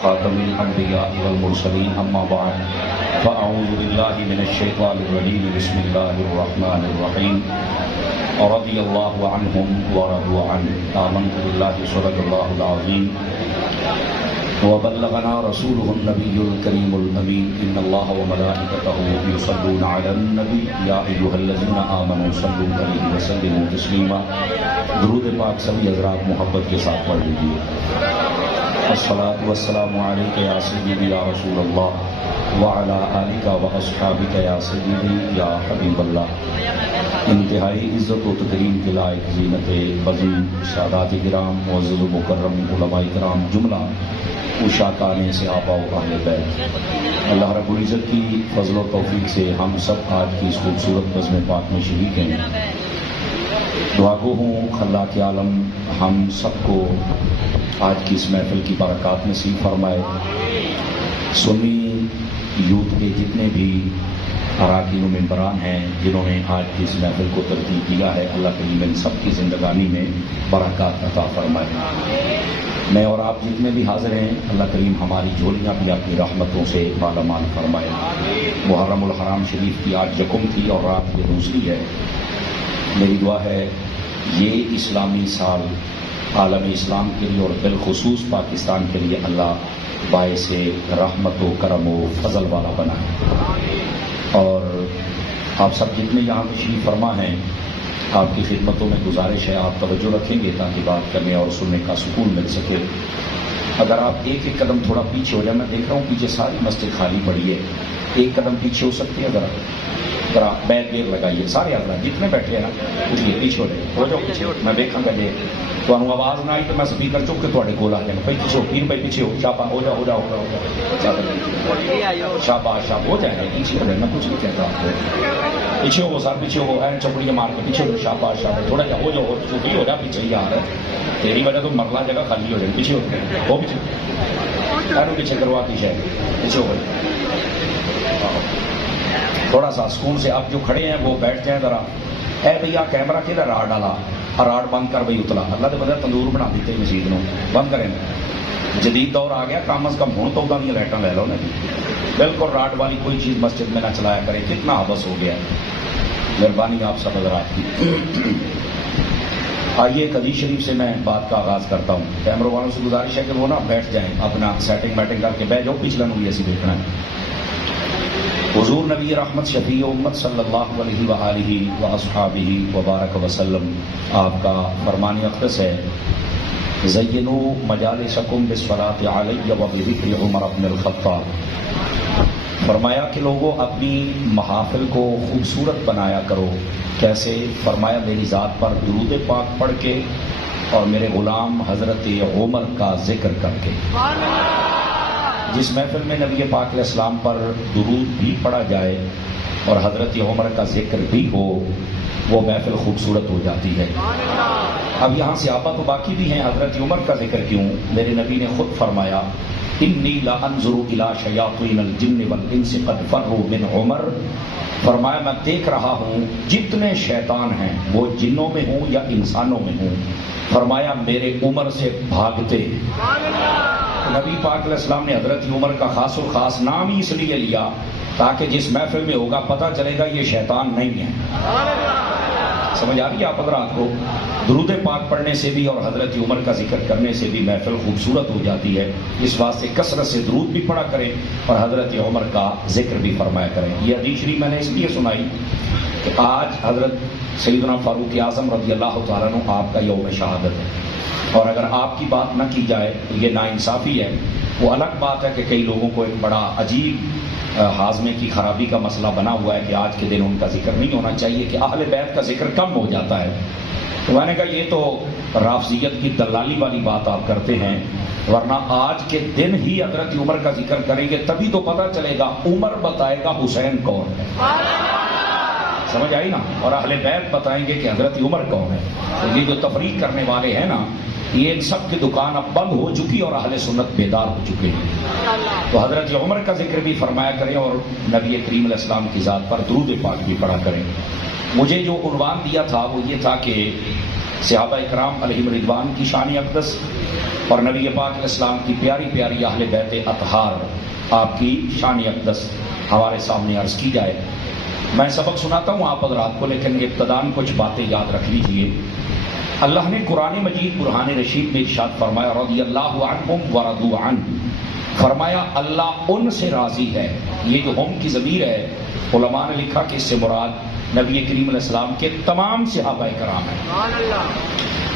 خاتم الانبیاء والمرسلین اما بعد فاعوذ باللہ من الشیطان الرجیم بسم اللہ الرحمن الرحیم رضی اللہ عنہم ورضوا عنہ آمنت باللہ صدق اللہ العظیم وبلغنا رسوله النبی الکریم الامین ان اللہ وملائکتہ یصلون علی النبی یا ایھا الذین آمنوا صلوا علیہ وسلموا تسلیما۔ درود پاک سبھی حضرات محبت کے ساتھ پڑھ لیجیے۔ الصلاۃ والسلام علیک یا سیدی یا رسول اللہ وعلی آلک واصحابک یا سیدی یا حبیب اللہ۔ انتہائی عزت و تکریم کے لائق زینت بزم سادات کرام معزز و مکرم علماء کرام جملہ اشاکان صحابہ و اہل بیت، اللہ رب العزت کی فضل و توفیق سے ہم سب آج کی اس خوبصورت بزم پاک میں شریک ہیں۔ دعا گو ہوں خلاق عالم ہم سب کو آج کی اس محفل کی برکات نصیب فرمائے۔ سنی یوتھ کے جتنے بھی اراکین و ممبران ہیں جنہوں نے آج کی اس محفل کو ترتیب دیا ہے، اللہ کریم ان سب کی زندگانی میں برکات عطا فرمائے۔ میں اور آپ جتنے بھی حاضر ہیں، اللہ کریم ہماری جھولیاں بھی اپنی رحمتوں سے مالا مال فرمائے۔ محرم الحرام شریف کی آج یکم تھی اور رات یہ دوسری ہے۔ میری دعا ہے یہ اسلامی سال عالم اسلام کے لیے اور بالخصوص پاکستان کے لیے اللہ باعث رحمت و کرم و فضل والا بنائے۔ اور آپ سب جتنے یہاں تشریف فرما ہیں، آپ کی خدمتوں میں گزارش ہے آپ توجہ رکھیں گے تاکہ بات کرنے اور سننے کا سکون مل سکے۔ اگر آپ ایک ایک قدم تھوڑا پیچھے ہو جائیں، میں دیکھ رہا ہوں پیچھے ساری مسجد خالی پڑی ہے، ایک قدم پیچھے ہو سکتی ہے، ذرا بیل بیر لگائیے سارے حضرات جتنے بیٹھے ہیں نا، اٹھیے پیچھے ہو جائے، ہو جاؤ پیچھے، میں دیکھاں گا جی تو آواز نہ آئی تو میں سپیکر چک کے تھوڑے کول آ جانا، بھائی پیچھے ہو، پیر بھائی پیچھے ہو، شاباش ہو جاؤ ہو جاؤ ہو جاؤ شاباش شاباش ہو جائے گا، پیچھے ہو جائے، میں کچھ نہیں کہتا آپ کو، پیچھے ہو سر پیچھے ہو، چپڑیاں مار کے پیچھے ہو، شاباش شاباش تھوڑا جا ہو جاؤ، چھوٹی ہو جا پیچھے ہی آ رہا ہے تیری وجہ تو مرلہ جگہ خالی ہو جائے، پیچھے ہو وہ پیچھے پیچھے کروا پیچھے پیچھے ہو گئے، تھوڑا سا سکون سے آپ جو کھڑے ہیں وہ بیٹھ جائیں ذرا۔ اے بھیا کیمرہ کدھر راڈ ڈالا، راڈ بند کر بھائی اتلا، اللہ کے بدلے تندور بنا دیتے مسجد نو بند کریں، جدید دور آ گیا، کم از کم ہوں تو ادا دیا لائٹاں لے لو نا جی، بالکل راڈ والی کوئی چیز مسجد میں نہ چلایا کرے، کتنا حبس ہو گیا ہے۔ مہربانی آپ سب حضرات کی۔ آئیے حدیث شریف سے میں بات کا آغاز کرتا ہوں۔ کیمروں والوں سے گزارش ہے کہ وہ نا بیٹھ جائیں، اپنا سیٹنگ میٹنگ کر کے بیٹھ جاؤ، پچھلا نو بھی ایسی دیکھنا ہے۔ حضور نبی رحمت شفیع امت صلی اللہ علیہ وآلہ واصحابہ وبارک وسلم آپ کا فرمان اقدس ہے، زینوا مجالسکم بالصلاۃ علی وبذکر عمر بن الخطاب۔ فرمایا کہ لوگوں اپنی محافل کو خوبصورت بنایا کرو، کیسے؟ فرمایا میری ذات پر درود پاک پڑھ کے اور میرے غلام حضرت عمر کا ذکر کر کے۔ جس محفل میں نبی پاک علیہ السلام پر درود بھی پڑھا جائے اور حضرت عمر کا ذکر بھی ہو، وہ محفل خوبصورت ہو جاتی ہے۔ اب یہاں صحابہ تو باقی بھی ہیں، حضرت عمر کا ذکر کیوں؟ میرے نبی نے خود فرمایا، انی لانظر الی شیاطین الجن والانس قد فروا من عمر۔ فرمایا میں دیکھ رہا ہوں جتنے شیطان ہیں وہ جنوں میں ہوں یا انسانوں میں ہوں، فرمایا میرے عمر سے بھاگتے۔ نبی پاک علیہ السلام نے حضرت عمر کا خاص الخاص نام ہی اس لیے لیا تاکہ جس محفل میں ہوگا پتہ چلے گا یہ شیطان نہیں ہے۔ سمجھ آ رہی ہے آپ حضرات کو؟ درود پاک پڑھنے سے بھی اور حضرت عمر کا ذکر کرنے سے بھی محفل خوبصورت ہو جاتی ہے۔ اس واسطے کثرت سے درود بھی پڑھا کریں اور حضرت عمر کا ذکر بھی فرمایا کریں۔ یہ حدیث شریف میں نے اس لیے سنائی کہ آج حضرت سیدنا فاروق اعظم رضی اللہ تعالیٰ عنہ آپ کا یوم شہادت ہے، اور اگر آپ کی بات نہ کی جائے تو یہ ناانصافی ہے۔ وہ الگ بات ہے کہ کئی لوگوں کو ایک بڑا عجیب ہاضمے کی خرابی کا مسئلہ بنا ہوا ہے کہ آج کے دن ان کا ذکر نہیں ہونا چاہیے، کہ اہل بیت کا ذکر کم ہو جاتا ہے۔ تو میں نے کہا یہ تو رافضیت کی دلالی والی بات آپ کرتے ہیں، ورنہ آج کے دن ہی حضرت عمر کا ذکر کریں گے تبھی تو پتہ چلے گا، عمر بتائے گا حسین کون ہے، سمجھ آئی نا، اور اہل بیت بتائیں گے کہ حضرت عمر کون ہے۔ تو یہ جو تفریق کرنے والے ہیں نا، یہ ان سب کی دکان اب بند ہو چکی اور اہل سنت بیدار ہو چکے ہیں۔ تو حضرت عمر کا ذکر بھی فرمایا کریں اور نبی کریم علیہ السلام کی ذات پر درود پاک بھی پڑھا کریں۔ مجھے جو عنوان دیا تھا وہ یہ تھا کہ صحابہ کرام علیہم رضوان کی شان اقدس اور نبی پاک علیہ السلام کی پیاری پیاری اہل بیت اطہار آپ کی شان اقدس ہمارے سامنے عرض کی جائے۔ میں سبق سناتا ہوں آپ حضرات کو، لیکن ابتداً کچھ باتیں یاد رکھ لیجئے۔ اللہ نے قرآن مجید برہان رشید میں ارشاد فرمایا رضی اللہ عنہم ورضوا عنہ، فرمایا اللہ ان سے راضی ہے۔ یہ جو ہم کی ضمیر ہے، علماء نے لکھا کہ اس سے مراد نبی کریم علیہ السلام کے تمام صحابہ کرام ہیں۔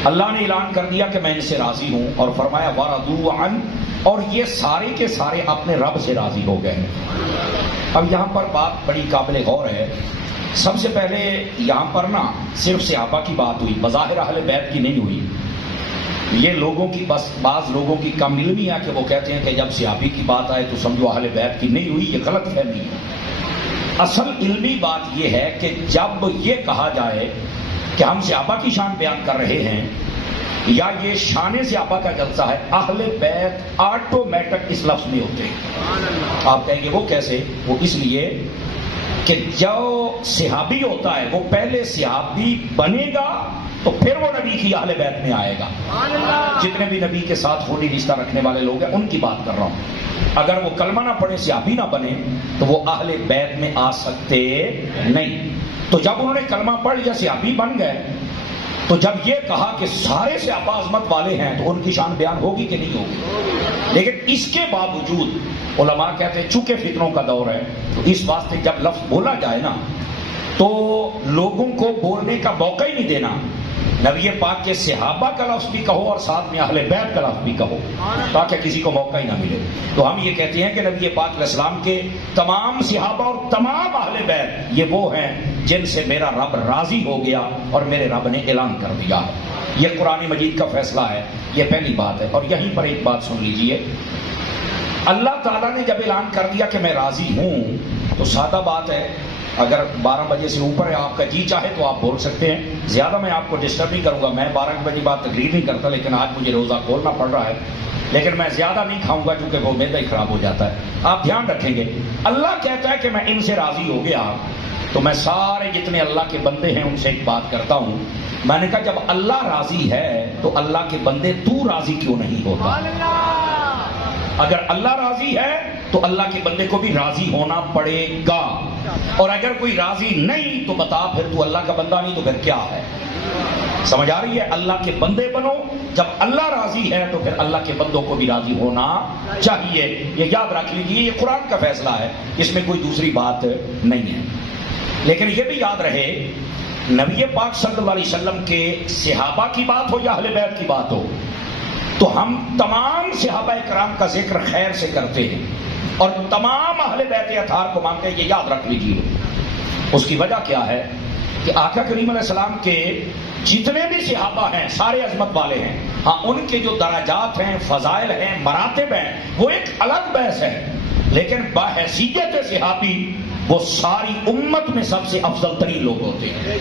اللہ نے اعلان کر دیا کہ میں ان سے راضی ہوں، اور فرمایا ورضوا عنہ، اور یہ سارے کے سارے اپنے رب سے راضی ہو گئے ہیں۔ اب یہاں پر بات بڑی قابل غور ہے۔ سب سے پہلے یہاں پر نا صرف صحابہ کی بات ہوئی، بظاہر اہل بیت کی نہیں ہوئی۔ یہ لوگوں کی بس بعض لوگوں کی کم علمی ہے کہ وہ کہتے ہیں کہ جب صحابی کی بات آئے تو سمجھو اہل بیت کی نہیں ہوئی، یہ غلط فہمی ہے۔ اصل علمی بات یہ ہے کہ جب یہ کہا جائے کہ ہم صحابہ کی شان بیان کر رہے ہیں یا یہ شان صحابہ کا جلسہ ہے، اہل بیت آٹومیٹک اس لفظ میں ہوتے ہیں۔ آپ کہیں گے وہ کیسے؟ وہ اس لیے کہ جو صحابی ہوتا ہے وہ پہلے صحابی بنے گا تو پھر وہ نبی کی اہل بیت میں آئے گا۔ جتنے بھی نبی کے ساتھ خونی رشتہ رکھنے والے لوگ ہیں ان کی بات کر رہا ہوں۔ اگر وہ کلمہ نہ پڑھے، صحابی نہ بنے، تو وہ اہل بیت میں آ سکتے نہیں۔ تو جب انہوں نے کلمہ پڑھ لیا، صحابی بن گئے، تو جب یہ کہا کہ سارے صحابہ عظمت والے ہیں تو ان کی شان بیان ہوگی کہ نہیں ہوگی؟ لیکن اس کے باوجود علماء کہتے ہیں چونکہ فتنوں کا دور ہے تو اس واسطے جب لفظ بولا جائے نا تو لوگوں کو بولنے کا موقع ہی نہیں دینا۔ نبی پاک کے صحابہ کا لفظ بھی کہو اور ساتھ میں اہل بیت کا لفظ بھی کہو تاکہ کسی کو موقع ہی نہ ملے۔ تو ہم یہ کہتے ہیں کہ نبی پاک علیہ السلام کے تمام صحابہ اور تمام اہل بیت یہ وہ ہیں جن سے میرا رب راضی ہو گیا اور میرے رب نے اعلان کر دیا۔ یہ قرآن مجید کا فیصلہ ہے، یہ پہلی بات ہے۔ اور یہیں پر ایک بات سن لیجئے، اللہ تعالیٰ نے جب اعلان کر دیا کہ میں راضی ہوں تو سادہ بات ہے، اگر 12 بجے سے اوپر ہے آپ کا جی چاہے تو آپ بول سکتے ہیں، زیادہ میں آپ کو ڈسٹرب نہیں کروں گا۔ میں 12 بجے بعد تقریر نہیں کرتا، لیکن آج مجھے روزہ کھولنا پڑ رہا ہے، لیکن میں زیادہ نہیں کھاؤں گا کیونکہ وہ معدہ ہی خراب ہو جاتا ہے۔ آپ دھیان رکھیں گے، اللہ کہتا ہے کہ میں ان سے راضی ہو گیا تو میں سارے جتنے اللہ کے بندے ہیں ان سے ایک بات کرتا ہوں۔ میں نے کہا جب اللہ راضی ہے تو اللہ کے بندے تو راضی کیوں نہیں ہوتا؟ اگر اللہ راضی ہے تو اللہ کے بندے کو بھی راضی ہونا پڑے گا، اور اگر کوئی راضی نہیں تو بتا پھر تو اللہ کا بندہ نہیں تو پھر کیا ہے؟ سمجھ آ رہی ہے؟ اللہ کے بندے بنو، جب اللہ راضی ہے تو پھر اللہ کے بندوں کو بھی راضی ہونا چاہیے۔ یہ یاد رکھ لیجیے، یہ قرآن کا فیصلہ ہے، اس میں کوئی دوسری بات نہیں ہے۔ لیکن یہ بھی یاد رہے، نبی پاک صلی اللہ علیہ وسلم کے صحابہ کی بات ہو یا اہل بیت کی بات ہو تو ہم تمام صحابہ کرام کا ذکر خیر سے کرتے ہیں اور تمام اہل بیت اطہار کو مانتے ہیں۔ یہ یاد رکھ لیجیے۔ اس کی وجہ کیا ہے کہ آقا کریم علیہ السلام کے جتنے بھی صحابہ ہیں سارے عظمت والے ہیں، ہاں ان کے جو درجات ہیں، فضائل ہیں، مراتب ہیں، وہ ایک الگ بحث ہے، لیکن بحیثیت صحابی وہ ساری امت میں سب سے افضل ترین لوگ ہوتے ہیں۔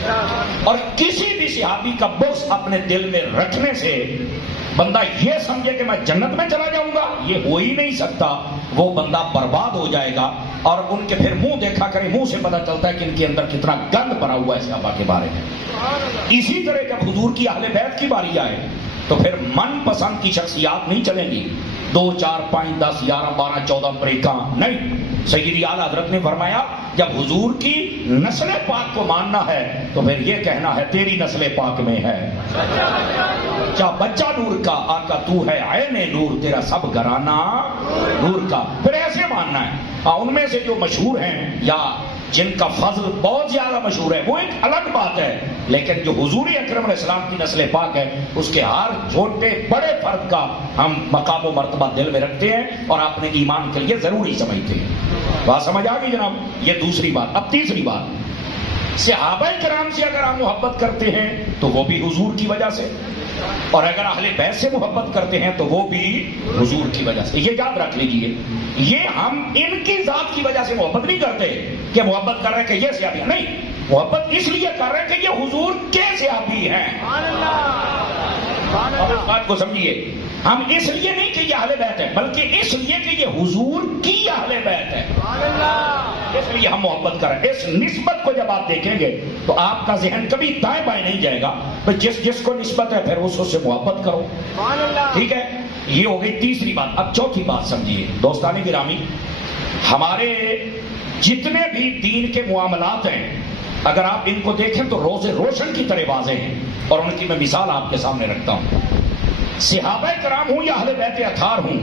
اور کسی بھی صحابی کا بغض اپنے دل میں رکھنے سے بندہ یہ سمجھے کہ میں جنت میں چلا جاؤں گا، یہ ہو ہی نہیں سکتا۔ وہ بندہ برباد ہو جائے گا، اور ان کے پھر منہ دیکھا کرے، منہ سے پتہ چلتا ہے کہ ان کے اندر کتنا گند بھرا ہوا ہے صحابہ کے بارے میں۔ اسی طرح جب حضور کی اہل بیت کی باری آئے تو پھر من پسند کی شخصیات نہیں چلیں گی، 2 4 5 10 11 12 14 امریکہ نہیں۔ سیدی اعلی حضرت نے فرمایا جب حضور کی نسل پاک کو ماننا ہے تو پھر یہ کہنا ہے تیری نسل پاک میں ہے کیا بچہ نور کا، آقا تو ہے عین نور، تیرا سب گھرانہ نور کا۔ پھر ایسے ماننا ہے۔ ان میں سے جو مشہور ہیں یا جن کا فضل بہت زیادہ مشہور ہے وہ ایک الگ بات ہے، لیکن جو حضور اکرم علیہ السلام کی نسل پاک ہے اس کے ہر چھوٹے بڑے فرد کا ہم مقام و مرتبہ دل میں رکھتے ہیں اور اپنے ایمان کے لیے ضروری سمجھتے ہیں۔ بات سمجھ آ گئی جناب؟ یہ دوسری بات۔ اب تیسری بات، صحابہ کرام سے اگر ہم محبت کرتے ہیں تو وہ بھی حضور کی وجہ سے، اور اگر اہل بیت سے محبت کرتے ہیں تو وہ بھی حضور کی وجہ سے۔ یہ یاد رکھ لیجئے، یہ ہم ان کی ذات کی وجہ سے محبت نہیں کرتے کہ محبت کر رہے ہیں کہ یہ صحابی ہیں، نہیں، محبت اس لیے کر رہے ہیں کہ یہ حضور کے صحابی ہیں۔ اب اس بات کو سمجھیے، ہم اس لیے نہیں کہ یہ اہل بیت ہے، بلکہ اس لیے کہ یہ حضور کی اہل بیت ہے۔ اس لیے ہم محبت کریں. اس نسبت کو جب آپ دیکھیں گے تو آپ کا ذہن کبھی دائیں بائیں نہیں جائے گا. جس جس کو نسبت ہے پھر اس سے محبت کرو. ٹھیک ہے, یہ ہو گئی تیسری بات. اب چوتھی بات سمجھیے دوستان گرامی, ہمارے جتنے بھی دین کے معاملات ہیں اگر آپ ان کو دیکھیں تو روز روشن کی طرح واضح ہیں, اور ان کی میں مثال آپ کے سامنے رکھتا ہوں. صحابہ کرام ہوں یا اہل بیت اطہار ہوں,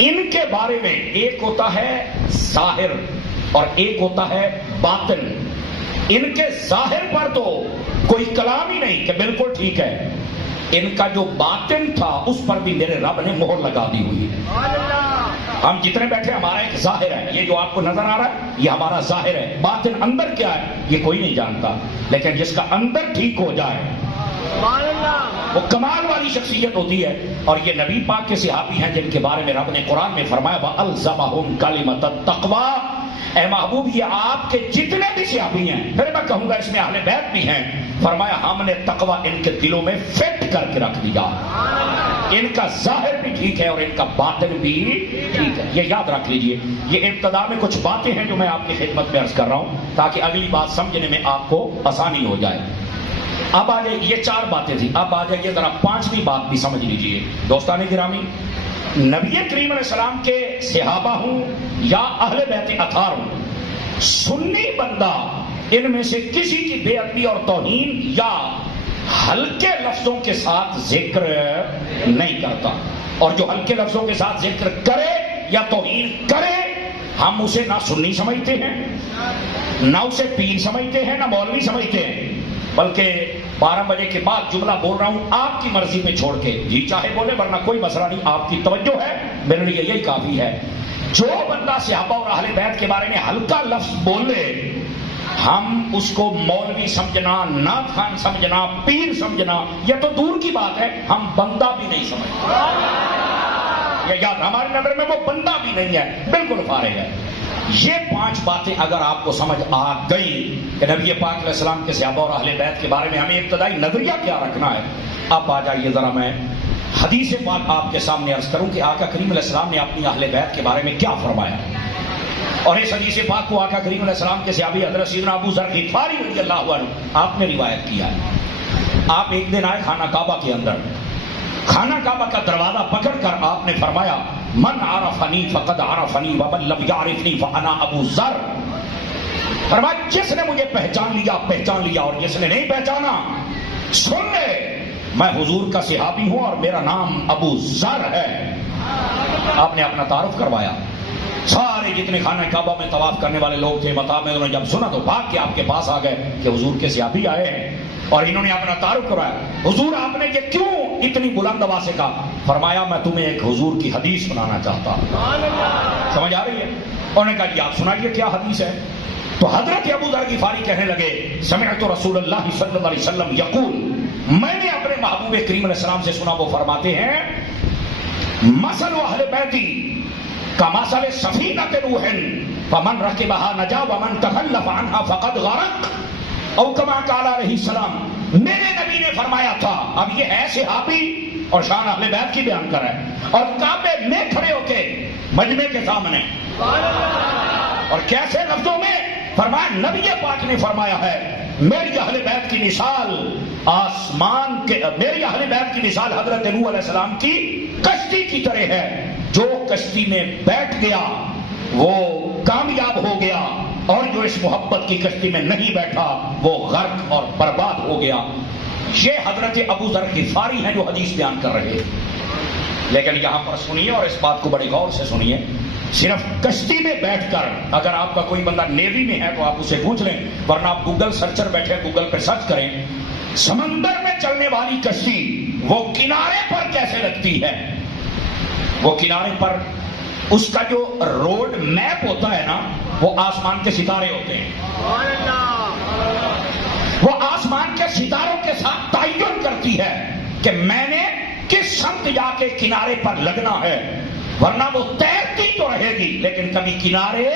ان کے بارے میں ایک ہوتا ہے ظاہر اور ایک ہوتا ہے باطن. ان کے ظاہر پر تو کوئی کلام ہی نہیں کہ بالکل ٹھیک ہے, ان کا جو باطن تھا اس پر بھی میرے رب نے مہر لگا دی ہوئی ہے. ہم جتنے بیٹھے ہمارا ایک ظاہر ہے, یہ جو آپ کو نظر آ رہا ہے یہ ہمارا ظاہر ہے. باطن اندر کیا ہے یہ کوئی نہیں جانتا, لیکن جس کا اندر ٹھیک ہو جائے وہ کمال والی شخصیت ہوتی ہے. اور یہ نبی پاک کے صحابی ہیں جن کے بارے میں رب نے قرآن میں فرمایا وَأَلْزَمَهُمْ كَلِمَةَ التَّقْوَىٰ. اے محبوب یہ آپ کے جتنے بھی صحابی ہیں, پھر میں کہوں گا اس میں اہل بیت بھی ہیں, فرمایا ہم نے تقویٰ ان کے دلوں میں فٹ کر کے رکھ دیا. ان کا ظاہر بھی ٹھیک ہے اور ان کا باطن بھی ٹھیک ہے. یہ یاد رکھ لیجئے. یہ ابتدا میں کچھ باتیں ہیں جو میں آپ کی خدمت میں عرض کر رہا ہوں تاکہ اگلی بات سمجھنے میں آپ کو آسانی ہو جائے. اب آ جائے, یہ 4 باتیں تھیں, اب آ جائیے ذرا 5ویں بات بھی سمجھ لیجئے دوستان گرامی. نبی کریم علیہ السلام کے صحابہ ہوں یا اہل بیت اطہار ہوں, سنی بندہ ان میں سے کسی کی بے ادبی اور توہین یا ہلکے لفظوں کے ساتھ ذکر نہیں کرتا. اور جو ہلکے لفظوں کے ساتھ ذکر کرے یا توہین کرے ہم اسے نہ سنی سمجھتے ہیں, نہ اسے پیر سمجھتے ہیں, نہ مولوی سمجھتے ہیں, بلکہ 12 بجے کے بعد جملہ بول رہا ہوں آپ کی مرضی پہ چھوڑ کے, جی چاہے بولے ورنہ کوئی مسئلہ نہیں, آپ کی توجہ ہے میرے لیے یہی کافی ہے. جو بندہ صحابہ اور اہل بیت کے بارے میں ہلکا لفظ بولے ہم اس کو مولوی سمجھنا, نعت خوان سمجھنا, پیر سمجھنا یہ تو دور کی بات ہے, ہم بندہ بھی نہیں سمجھتے. یہ یاد, ہماری نظر میں وہ بندہ بھی نہیں ہے, بالکل فارغ ہے. یہ 5 باتیں اگر آپ کو سمجھ آ گئی کہ نبی پاک علیہ السلام کے صحابہ اور اہل بیت کے بارے میں ہمیں ابتدائی نظریہ کیا رکھنا ہے, اب آ جائیے ذرا میں حدیث پاک آپ کے سامنے عرض کروں کہ آقا کریم علیہ السلام نے اپنی اہل بیت کے بارے میں کیا فرمایا. اور اس حدیث پاک کو آقا کریم علیہ السلام کے صحابی حضرت سیدنا ابو ذر غفاری رضی اللہ عنہ آپ نے روایت کیا ہے. آپ ایک دن آئے خانہ کعبہ کے اندر, خانہ کعبہ کا دروازہ پکڑ کر آپ نے فرمایا من عرفنی فقد عرفنی ومن لم یعرفنی فانا ابو ذر. فرمایا جس نے مجھے پہچان لیا اور جس نے نہیں پہچانا سن لے, میں حضور کا صحابی ہوں اور میرا نام ابو ذر ہے. آپ نے اپنا تعارف کروایا. سارے جتنے خانہ کعبہ میں طواف کرنے والے لوگ تھے متا میں انہوں نے جب سنا تو بھاگ کے آپ کے پاس آ گئے کہ حضور کے صحابی آئے ہیں, اور انہوں نے اپنا تعارف کروایا. حضور آپ نے یہ کیوں اتنی بلند آواز سے کہا؟ فرمایا میں تمہیں ایک حضور کی حدیث سنانا چاہتا ہوں. سمجھ آ رہی ہے؟ انہوں نے کہا جی آپ سنائیے کیا حدیث ہے. تو حضرت ابو ذر غفاری کہنے لگے سمعت رسول اللہ صلی اللہ علیہ وسلم یقول, میں نے اپنے محبوب کریم علیہ السلام سے سنا وہ فرماتے ہیں مثل اہل بیتی کمثل سفینۃ نوح فمن رکبها نجا ومن تخلف عنها فقد غرق او کما قال علیہ السلام. میرے نبی نے فرمایا تھا, اب یہ ہے صحابی اور شان اہل بیت کی بیان کر رہا ہے, اور کعبے میں کھڑے ہو کے مجمع کے سامنے اور کیسے لفظوں میں فرمایا نبی پاک نے فرمایا ہے میری اہل بیت کی مثال آسمان کے, میری اہل بیت کی مثال حضرت نوح علیہ السلام کی کشتی کی طرح ہے. جو کشتی میں بیٹھ گیا وہ کامیاب ہو گیا, اور جو اس محبت کی کشتی میں نہیں بیٹھا وہ غرق اور برباد ہو گیا. یہ حضرت ابو ذر غفاری ہیں جو حدیث بیان کر رہے ہیں. لیکن یہاں پر سنیے اور اس بات کو بڑے غور سے سنیے, صرف کشتی میں بیٹھ کر, اگر آپ کا کوئی بندہ نیوی میں ہے تو آپ اسے پوچھ لیں, ورنہ آپ گوگل سرچر بیٹھے گوگل پہ سرچ کریں سمندر میں چلنے والی کشتی وہ کنارے پر کیسے لگتی ہے. وہ کنارے پر اس کا جو روڈ میپ ہوتا ہے نا وہ آسمان کے ستارے ہوتے ہیں. وہ آسمان کے ستاروں کے ساتھ تعین کرتی ہے کہ میں نے کس سمت جا کے کنارے پر لگنا ہے, ورنہ وہ تیرتی تو رہے گی لیکن کبھی کنارے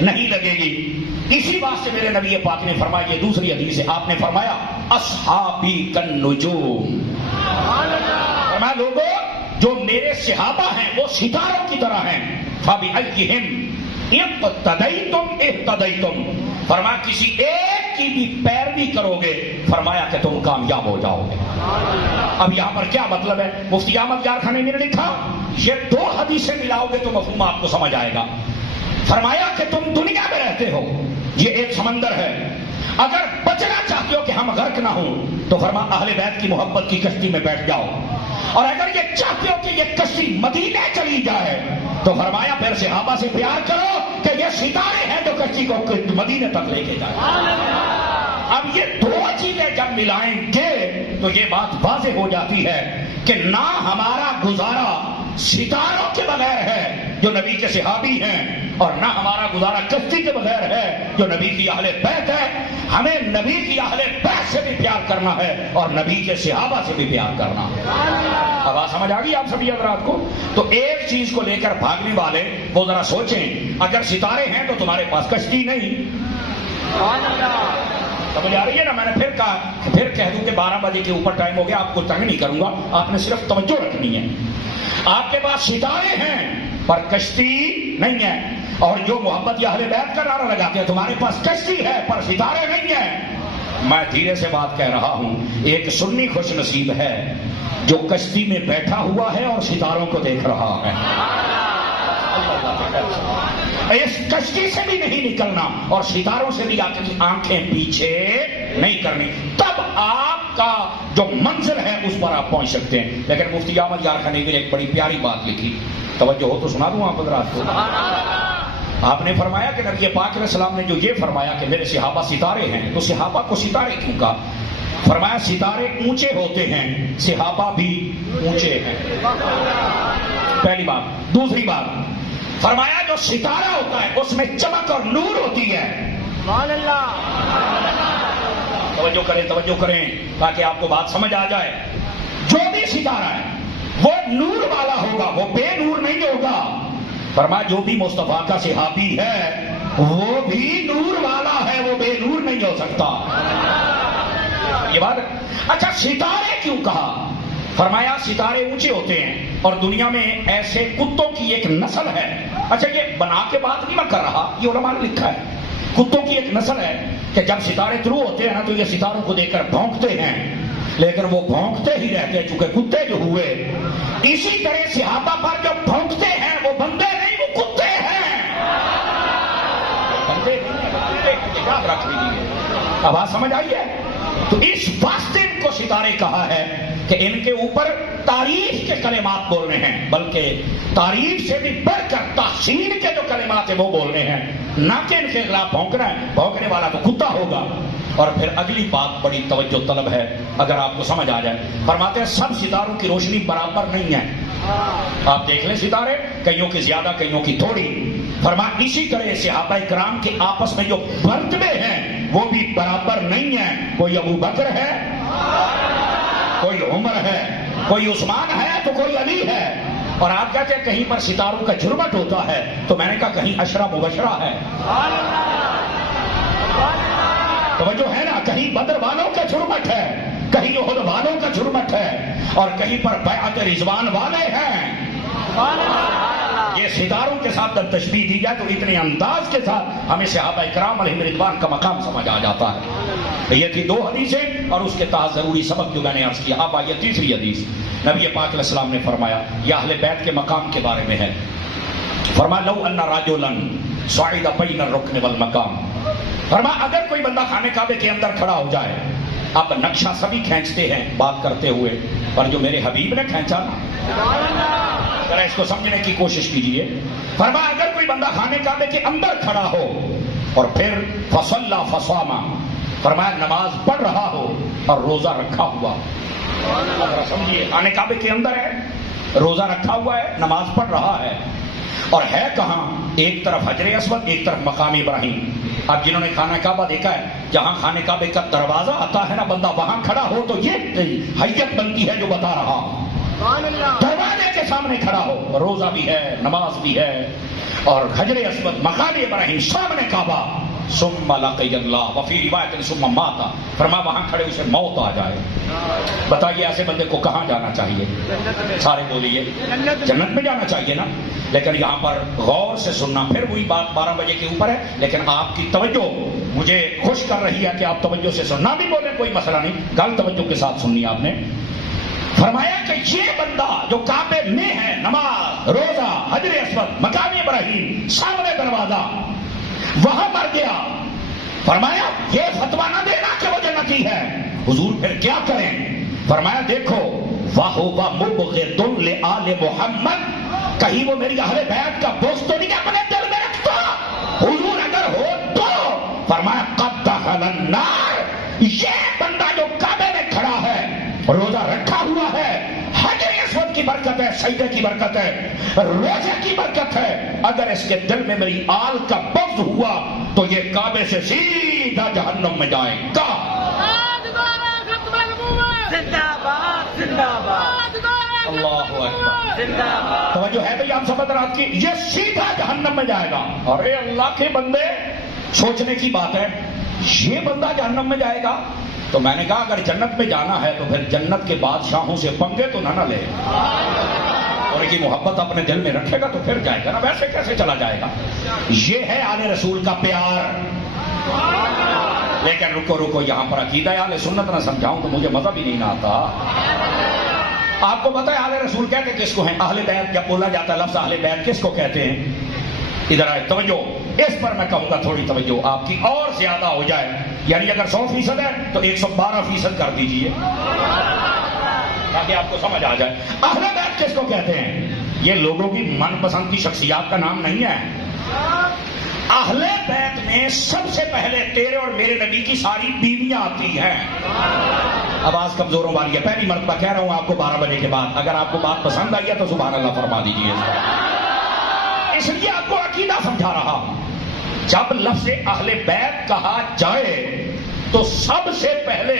نہیں لگے گی. اسی بات سے میرے نبی پاک نے فرمایا, یہ دوسری حدیث ہے, آپ نے فرمایا اصحابی کالنجوم. فرمایا لوگوں جو میرے صحابہ ہیں وہ ستاروں کی طرح ہیں. فبأیہم, اقتدیتم اہتدیتم، فرمایا کسی ایک کی بھی پیروی کرو گے فرمایا کہ تم کامیاب ہو جاؤ گے۔ اب یہاں پر کیا مطلب ہے؟ مفتی احمد یار خان نے لکھا یہ دو حدیثیں ملاؤ گے تو مفہوم آپ کو سمجھ آئے گا۔ فرمایا کہ تم دنیا میں رہتے ہو، یہ ایک سمندر ہے، اگر بچنا چاہتے ہو کہ ہم غرق نہ ہوں تو فرمایا اہل بیت کی محبت کی کشتی میں بیٹھ جاؤ، اور اگر یہ چاہتے ہو کہ یہ کشتی مدینے چلی جائے تو فرمایا پھر صحابہ سے پیار کرو کہ یہ ستارے ہیں جو کشتی کو مدینے تک لے کے جائیں۔ اب یہ دو چیزیں جب ملائیں گے تو یہ بات واضح ہو جاتی ہے کہ نہ ہمارا گزارا ستاروں کے بغیر ہے جو نبی کے صحابی ہیں، اور نہ ہمارا گزارا کشتی کے بغیر ہے جو نبی کی اہل بیت ہے۔ ہمیں نبی کی اہل بیت سے بھی پیار کرنا ہے اور نبی کے صحابہ سے بھی پیار کرنا ہے۔ اب بات سمجھ آ گئی آپ سبھی حضرات کو؟ تو ایک چیز کو لے کر بھاگنے والے وہ ذرا سوچیں، اگر ستارے ہیں تو تمہارے پاس کشتی نہیں۔ سمجھ آ رہی ہے نا؟ میں نے پھر کہا، پھر کہہ دوں کہ 12 بجے کے اوپر ٹائم ہو گیا، آپ کو تنگ نہیں کروں گا، آپ نے صرف توجہ رکھنی ہے۔ آپ کے پاس ستارے ہیں پر کشتی نہیں ہے، اور جو محبت یا اہل بیت کا نعرہ لگاتے ہیں تمہارے پاس کشتی ہے پر ستارے نہیں ہیں۔ میں دھیرے سے بات کہہ رہا ہوں، ایک سنی خوش نصیب ہے جو کشتی میں بیٹھا ہوا ہے اور ستاروں کو دیکھ رہا ہے۔ اس کشتی سے بھی نہیں نکلنا اور ستاروں سے بھی آپ کی آنکھیں پیچھے نہیں کرنی، تب آپ کا جو منزل ہے اس پر آپ پہنچ سکتے ہیں۔ لیکن مفتی احمد یار خان نے ایک بڑی پیاری بات لکھی، توجہ ہو تو سنا دوں آپ حضرات کو۔ آپ نے فرمایا کہ نبی پاک علیہ السلام نے جو یہ فرمایا کہ میرے صحابہ ستارے ہیں، تو صحابہ کو ستارے کیوں کہا؟ فرمایا ستارے اونچے ہوتے ہیں، صحابہ بھی اونچے ہیں، پہلی بات۔ دوسری بات فرمایا جو ستارہ ہوتا ہے اس میں چمک اور نور ہوتی ہے۔ توجہ کریں تاکہ آپ کو بات سمجھ آ جائے۔ جو بھی ستارہ ہے وہ نور والا ہوگا، وہ بے نور نہیں ہوگا۔ فرمایا جو بھی مصطفیٰ کا صحابی ہے وہ بھی نور والا ہے، وہ بے نور نہیں ہو سکتا۔ یہ بات اچھا ستارے کیوں کہا؟ فرمایا ستارے اونچے ہوتے ہیں اور دنیا میں ایسے کتوں کی ایک نسل ہے۔ اچھا یہ بنا کے بات نہیں میں کر رہا، یہ علماء نے لکھا ہے، کتوں کی ایک نسل ہے کہ جب ستارے طلوع ہوتے ہیں نا تو یہ ستاروں کو دیکھ کر بھونکتے ہیں، لیکن وہ بھونکتے ہی رہتے ہیں چونکہ کتے جو ہوئے۔ اسی طرح صحابہ پر جو بھونکتے ہیں وہ بندے نہیں، وہ کتے ہیں، بندے یاد رکھ لیجیے۔ اب بات سمجھ آئی ہے؟ تو اس واسطے ان کو ستارے کہا ہے کہ ان کے اوپر تعریف کے کلمات بولنے ہیں، بلکہ تعریف سے بھی بڑھ کر تحسین کے جو کلمات ہیں وہ بولنے ہیں، نہ کہ ان کے خلاف بھونکنا ہے۔ بھونکنے والا تو کتا ہوگا۔ اور پھر اگلی بات بڑی توجہ طلب ہے اگر آپ کو سمجھ آ جائے۔ فرماتے ہیں سب ستاروں کی روشنی برابر نہیں ہے، آپ دیکھ لیں ستارے کئیوں کی زیادہ کئیوں کی تھوڑی۔ فرمایا اسی طرح صحابہ کرام کے آپس میں جو مرتبے ہیں وہ بھی برابر نہیں ہیں، کوئی ابو بکر ہے، کوئی عمر ہے، کوئی عثمان ہے تو کوئی علی ہے۔ اور آپ کہتے ہیں کہیں پر ستاروں کا جھرمٹ ہوتا ہے، تو میں نے کہا کہیں عشرہ مبشرہ ہے، توجہ ہے نا، کہیں بدر والوں کا جھرمٹ ہے، کہیں احد والوں کا جھرمٹ ہے، اور کہیں پر بیعت رضوان والے ہیں۔ یہ ستاروں کے ساتھ جب تشبیہ دی جائے تو اتنے انداز کے ساتھ ہمیں صحابہ کرام علیہم رضوان کا مقام سمجھ آ جاتا ہے۔ یہ تھی دو حدیثیں اور اس کے تحت ضروری سبق جو میں نے عرض کیا۔ اب آئیے تیسری حدیث، نبی پاک علیہ السلام نے فرمایا یہ اہل بیت کے مقام کے بارے میں ہے۔ فرمایا لو ان رجلا صعد بین الرکن والمقام، فرمایا اگر کوئی بندہ خانہ کعبے کے اندر کھڑا ہو جائے، اب نقشہ سبھی کھینچتے ہیں بات کرتے ہوئے، پر جو میرے حبیب نے کھینچا نا، ذرا اس کو سمجھنے کی کوشش کیجئے۔ فرمایا اگر کوئی بندہ خانہ کعبے کے اندر کھڑا ہو اور پھر فصلی فصاما، فرمایا نماز پڑھ رہا ہو اور روزہ رکھا ہوا، ذرا سمجھیے، خانہ کعبے کے اندر ہے، روزہ رکھا ہوا ہے، نماز پڑھ رہا ہے، اور ہے کہاں؟ ایک طرف حجر اسود، ایک طرف مقام ابراہیم۔ اب جنہوں نے خانہ کعبہ دیکھا ہے، جہاں خانہ کعبے کا دروازہ آتا ہے نا، بندہ وہاں کھڑا ہو تو یہ حیت بنتی ہے جو بتا رہا ہوں، دروازے کے سامنے کھڑا ہو، روزہ بھی ہے، نماز بھی ہے، اور حجر اسود، مقام ابراہیم، سامنے کعبہ، ثم لقي الله وفي روایت ثم مات، فرمایا وہاں کھڑے اسے موت آ جائے. بتائیے ایسے بندے کو کہاں جانا چاہیے؟ سارے بولیے جنت میں جانا چاہیے نا. لیکن یہاں پر غور سے سننا، پھر وہی بات 12 بجے کے اوپر ہے، لیکن آپ کی توجہ مجھے خوش کر رہی ہے کہ آپ توجہ سے سننا بھی بولیں کوئی مسئلہ نہیں، گل توجہ کے ساتھ سننی آپ نے. فرمایا کہ یہ بندہ جو کعبے میں ہے، نماز، روزہ، حجر اسود، مقام ابراہیم، سامنے دروازہ، وہاں مر گیا. فرمایا یہ فتویٰ نہ دینا کہ وہ جنتی ہے. حضور پھر کیا کریں؟ فرمایا دیکھو وَهُوَ مُبْغِضٌ لِآلِ محمد، کہیں وہ میری اہل بیت کا بغض تو نہیں اپنے دل میں رکھتا؟ حضور اگر ہو تو فرمایا قَدْ دَخَلَ النَّارِ، یہ بندہ جو کعبے میں کھڑا ہے، روزہ رکھا ہوا ہے، حجر اسود کی برکت ہے، سجدے کی برکت ہے، روزے کی برکت ہے، اگر اس کے دل میں میری آل کا بغض ہوا تو یہ کعبے سے سیدھا جہنم میں جائے گا. اللہ اکبر. توجہ ہے بھئی آپ سمجھ رات کی، یہ سیدھا جہنم میں جائے گا. ارے اللہ کے بندے، سوچنے کی بات ہے، یہ بندہ جہنم میں جائے گا. تو میں نے کہا اگر جنت میں جانا ہے تو پھر جنت کے بادشاہوں سے پنگے تو نہ لے، اور ان کی محبت اپنے دل میں رکھے گا تو پھر جائے گا نا، ویسے کیسے چلا جائے گا؟ یہ ہے آل رسول کا پیار. لیکن رکو یہاں پر عقیدہ اہل سنت نہ سمجھاؤں تو مجھے مزہ بھی نہیں آتا. آپ کو پتہ ہے اہل رسول کہتے کس کو ہیں؟ اہل بیت جب بولا جاتا ہے لفظ اہل بیت کس کو کہتے ہیں؟ ادھر آئے توجہ، اس پر میں کہوں گا تھوڑی توجہ آپ کی اور زیادہ ہو جائے، یعنی اگر 100% ہے تو 112% کر دیجئے تاکہ آپ کو سمجھ آ جائے. اہل بیت کس کو کہتے ہیں؟ یہ لوگوں کی من پسند کی شخصیات کا نام نہیں ہے. اہل بیت میں سب سے پہلے تیرے اور میرے نبی کی ساری بیویاں آتی ہیں. آواز کمزوروں والی ہے، پہلی مرتبہ کہہ رہا ہوں آپ کو 12 بجے کے بعد. اگر آپ کو بات پسند آئی ہے تو سبحان اللہ فرما دیجیے. اس لیے آپ کو عقیدہ سمجھا رہا ہوں. جب لفظ اہل بیت کہا جائے تو سب سے پہلے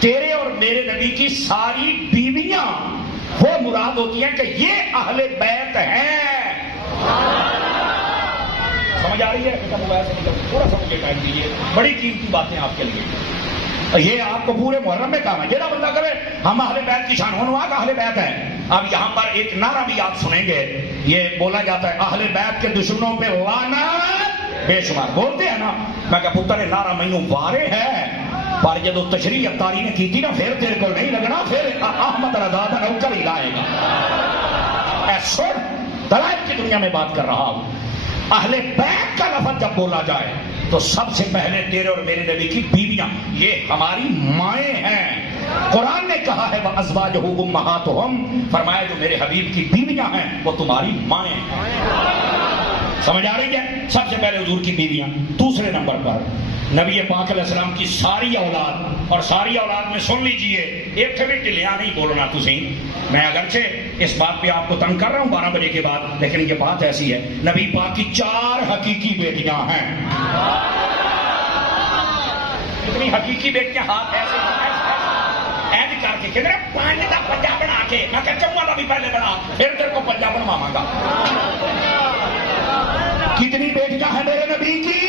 تیرے اور میرے نبی کی ساری بیویاں وہ مراد ہوتی ہیں کہ یہ اہل بیت ہیں. سمجھ آ رہی ہے؟ تھوڑا سا مجھے ٹائم دیجیے، بڑی قیمتی باتیں آپ کے لیے. یہ آپ کو پورے محرم میں کام ہے. جہاں بندہ کرے ہم اہل بیت کی شان ہونوا کا اہل بیت ہے. اب یہاں پر ایک نعرہ بھی آپ سنیں گے، یہ بولا جاتا ہے اہل بیت کے دشمنوں پہ لعنت بے شمار. بولتے ہیں نا، میں کہا پتر نعرہ مینوں وارے ہے، پر جدو تشریح افطاری نے کی تھی نا پھر تیرے کو نہیں لگنا، پھر احمد رضا کا نوکر ہی لائے گا. ایسا دلائل کی دنیا میں بات کر رہا ہوں. اہل بیت کا لفظ جب بولا جائے تو سب سے پہلے تیرے اور میرے نبی کی بیویاں، یہ ہماری مائیں ہیں. قرآن نے کہا ہے وَأَزْوَاجُهُ أُمَّهَاتُهُمْ، فرمایا جو میرے حبیب کی بیویاں ہیں وہ تمہاری مائیں ہیں. سمجھ آ رہی ہے؟ سب سے پہلے حضور کی بیویاں. دوسرے نمبر پر نبی پاک علیہ السلام کی ساری اولاد، اور ساری اولاد میں سن لیجئے ایک بھی ٹلیاں نہیں بولنا تسی. میں اگرچہ اس بات پہ آپ کو تنگ کر رہا ہوں 12 بجے کے بعد، لیکن یہ بات ایسی ہے، نبی پاک کی 4 حقیقی بیٹیاں ہیں. اتنی حقیقی بیٹیاں ہاتھ ایسے اینڈ کر کے کہ میرا 5 کا پنجا بنا کے، میں کہ چموا کا بھی پہلے بنا پھر تیرے کو پنجا بنواواں گا. کتنی بیٹیاں ہیں میرے نبی کی؟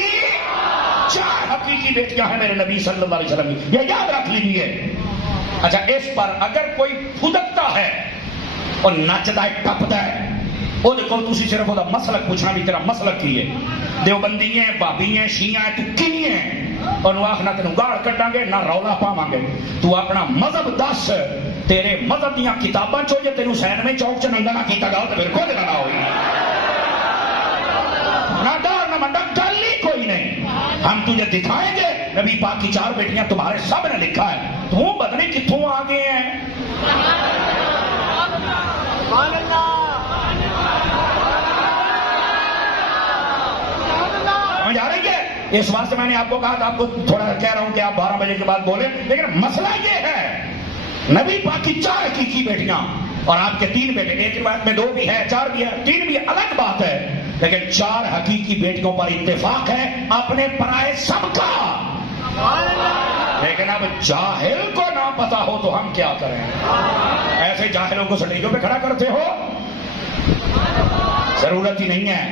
4 حقیقی بیٹیاں ہیں میرے نبی صلی اللہ علیہ وسلم کی. یہ یاد رکھ لیجیے. اچھا اس پر اگر کوئی پھدکتا ہے اور نچدا ہے ٹپدا ہے، وہ دیکھو تسی صرف وہ مسلک پوچھنا بھی تیرا مسلک کی ہے. دیوبندی ہیں، بابی ہیں، شیعہ ہیں، تو کی ہیں؟ اور وہ آخنا تینوں گاڑ کٹاں گے نہ رولا پاواں گے. تو اپنا مذہب دس، تیرے مذہب دیاں کتاباں چو جے تینوں سین میں چوک چ ننگا نہ کیتا گا تو پھر کوئی نہ ہوئی. نہ ڈر نہ منڈا، گل ہی کوئی نہیں. ہم تجھے دکھائیں گے نبی پاک کی 4 بیٹیاں تمہارے سب نے لکھا ہے. تم بدنی کتوں آ گئے ہیں؟ سمجھ آ رہی ہے؟ اس واسطے میں نے آپ کو کہا تھا، آپ کو تھوڑا کہہ رہا ہوں کہ آپ 12 بجے کے بعد بولیں، لیکن مسئلہ یہ ہے نبی پاک کی 4 حقیقی بیٹیاں اور آپ کے 3 بیٹے. ایک روایت میں 2 بھی ہے، 4 بھی ہے، 3 بھی الگ بات ہے، لیکن 4 حقیقی بیٹیوں پر اتفاق ہے اپنے پرائے سب کا. لیکن اب جاہل کو نہ پتا ہو تو ہم کیا کریں؟ ایسے جاہلوں کو سٹیجوں پہ کھڑا کرتے ہو، ضرورت ہی نہیں ہے.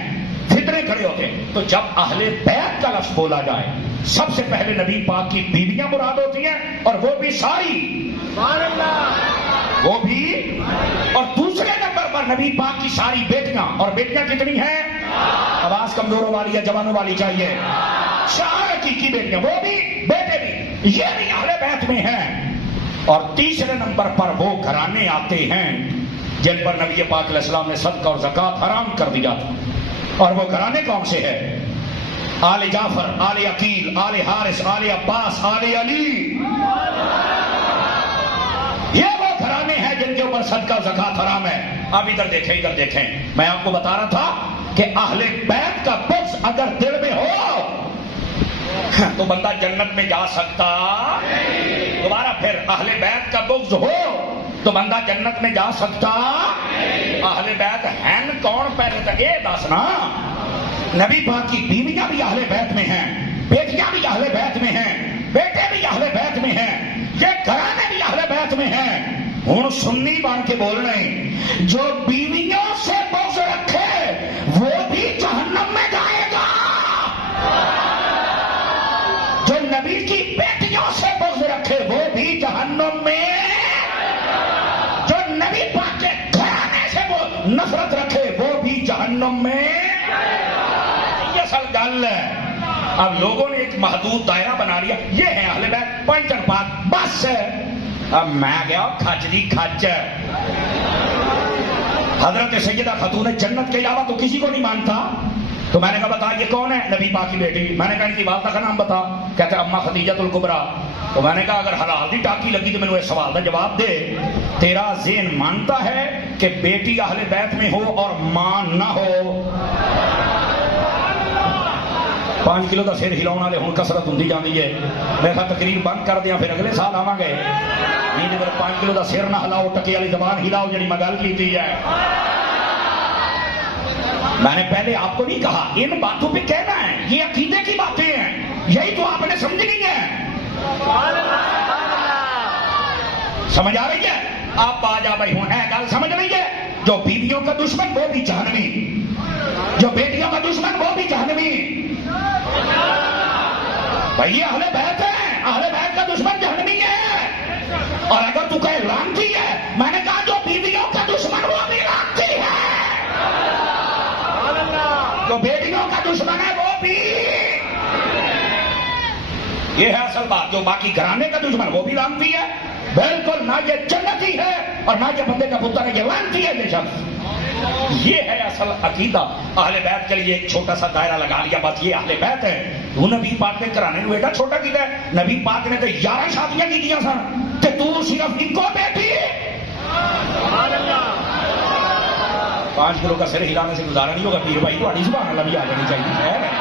فتنے کھڑے ہوتے ہیں. تو جب اہل بیت کا لفظ بولا جائے سب سے پہلے نبی پاک کی بیویاں مراد ہوتی ہیں, اور وہ بھی ساری, وہ بھی, اور دوسرے نمبر پر نبی پاک کی ساری بیٹیاں. اور بیٹیاں کتنی ہیں؟ آواز کمزوروں والی یا جوانوں والی چاہیے؟ 4 حقیقی بیٹیاں, وہ بھی بیٹے بھی, یہ بھی اہل بیت میں ہیں. اور تیسرے نمبر پر وہ گھرانے آتے ہیں جن پر نبی پاک علیہ السلام نے صدقہ اور زکوٰۃ حرام کر دیا تھا. اور وہ گھرانے کون سے ہیں؟ آل جعفر, آل عقیل, آل حارث, آل عباس, آل علی. یہ وہ گھرانے ہیں جن کے اوپر صدقہ و زکوٰۃ حرام ہے. اب ادھر دیکھیں, ادھر دیکھیں, میں آپ کو بتا رہا تھا کہ اہل بیت کا بغض اگر دل میں ہو تو بندہ جنت میں جا سکتا. دوبارہ پھر, اہل بیت کا بغض ہو تو بندہ جنت میں جا سکتا. اہل بیت ہیں کون پہلے تک یہ دسنا. نبی پاک کی بیویاں بھی اہل بیت میں ہیں, بیٹیاں بھی اہل بیت میں ہیں, بیٹے بھی اہل بیت میں ہیں, یہ گھرانے بھی اہل بیت میں ہیں. ہوں سنی بن کے بول رہے ہیں, جو بیویوں سے بغض رکھے وہ بھی جہنم میں جائے گا. جو نبی کی بیٹیوں سے بغض رکھے وہ بھی جہنم میں, جو نبی پاک کے گھرانے سے وہ نفرت رکھے وہ بھی جہنم میں. یہ اصل گل ہے. اب لوگوں نے ایک محدود دائرہ بنا لیا, یہ ہے اہل بیت, پوائنٹ اینڈ پاک, بس. اب میں گیا کھچ دی کھچ. حضرت سیدہ خاتون جنت کے علاوہ تو کسی کو نہیں مانتا. تو میں نے کہا بتا یہ کون ہے؟ نبی پاک کی بیٹی. میں نے کہا ان کی والدہ کا نام بتا. کہتے اما خدیجہ الکبریٰ. تو میں نے کہا اگر حلال دی ٹاکی لگی تو میں نے اس سوال کا جواب دے. تیرا ذہن مانتا ہے کہ بیٹی اہل بیت میں ہو اور ماں نہ ہو؟ 5 کلو کا سر ہلاؤ والے ہوں کسرت ہوں جاتی ہے. میں کہا تقریر بند کر دیا, پھر اگلے سال آواں گے. نہیں تو 5 کلو کا سر نہ ہلاؤ, ٹکی والی زبان ہلاؤ جی میں گل کی ہے. میں نے پہلے آپ کو نہیں کہا ان باتوں پہ کہنا ہے, یہ عقیدے کی باتیں ہیں, یہی تو آپ نے سمجھنی ہے. سمجھ آ رہی ہے؟ آپ آ جا بھائی ہوں, اے گل سمجھ رہی ہے؟ جو بیویوں کا دشمن وہ بھی جہنمی, جو بیٹیوں کا دشمن وہ بھی جہنمی. بھائی یہ اہل بیت ہے, اہل بیت کا دشمن جہنمی ہے. اور اگر تو کہے لعنتی ہے, میں نے کہا جو بیویوں کا دشمن وہ بھی لعنتی ہے, جو بیٹیوں کا دشمن ہے وہ بھی. یہ ہے اصل بات. جو باقی گھرانے کا دشمن وہ بھی لعنتی ہے. بالکل نہ یہ جنتی ہے اور نہ یہ بندے کا پتر ہے, یہ لعنتی ہے یہ شخص. یہ ہے اصل عقیدہ. اہل بیت کے لیے ایک چھوٹا سا دائرہ لگا لیا, بس یہ اہل بیت ہے. تو نبی پاک نے کرانے کو ایڈا چھوٹا کیا ہے. نبی پاک نے تو 11 شادیاں کی سن, تو صرف ایک بیٹی. 5 کلو کا سر ہلانے سے گزارا نہیں ہوگا پیر بھائی, تھوڑی زبان اللہ بھی آ جانی چاہیے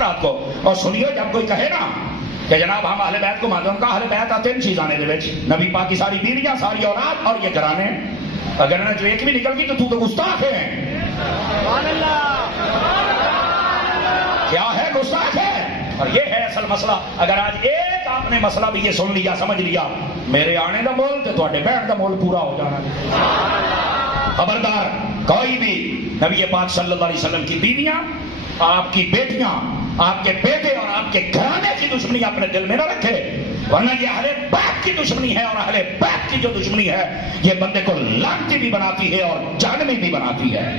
رات کو. اور سنیے, جب کوئی کہے نا کہ جناب ہم اہل بیت کو مانتے ہیں, ان کا اہل بیت آتے ہیں 3 چیزاں نے, نبی پاک کی ساری بیویاں, ساری اولاد اور یہ گھرانے. اگر انہیں جو ایک بھی نکل گئی تو گستاخ ہے. کیا ہے؟ گستاخ ہے. اور یہ ہے اصل مسئلہ. اگر آج ایک آپ نے مسئلہ بھی یہ سن لیا, سمجھ لیا, میرے آنے کا مول تو تھوڑے بیٹھ کا مول پورا ہو جانا. خبردار کوئی بھی نبی پاک صلی اللہ علیہ وسلم کی بیویاں, آپ کی بیٹیاں, آپ کے بیٹے اور آپ کے گھرانے کی دشمنی اپنے دل میں نہ رکھے, ورنہ یہ اہل بیت کی دشمنی ہے. اور اہل بیت کی جو دشمنی ہے یہ بندے کو لعنتی بھی بناتی ہے اور جہنمی بھی بناتی ہے.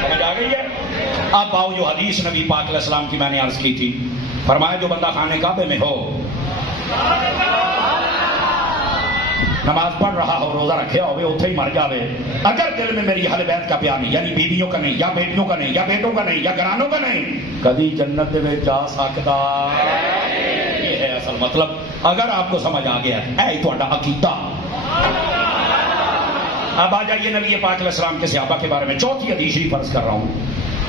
سمجھ آ گئی ہے؟ اب آؤ جو حدیث نبی پاک علیہ السلام کی میں نے عرض کی تھی. فرمایا جو بندہ خانے کعبے میں ہو, نماز پڑھ رہا ہو, روزہ رکھیا ہوئے, اتھے ہی مر جاوے, اگر دل میں میری اہل بیت کا پیار نہیں, یعنی بیویوں کا نہیں, یا بیٹیوں کا نہیں, یا بیٹوں کا نہیں, یا گھرانوں کا نہیں, کبھی جنت میں جا سکتا. یہ ہے اصل مطلب. اگر آپ کو سمجھ آ گیا ہے تھوڑا عقیدہ. اب آ جائیے نبی پاک علیہ السلام کے صحابہ کے بارے میں. چوتھی حدیث شریف عرض کر رہا ہوں.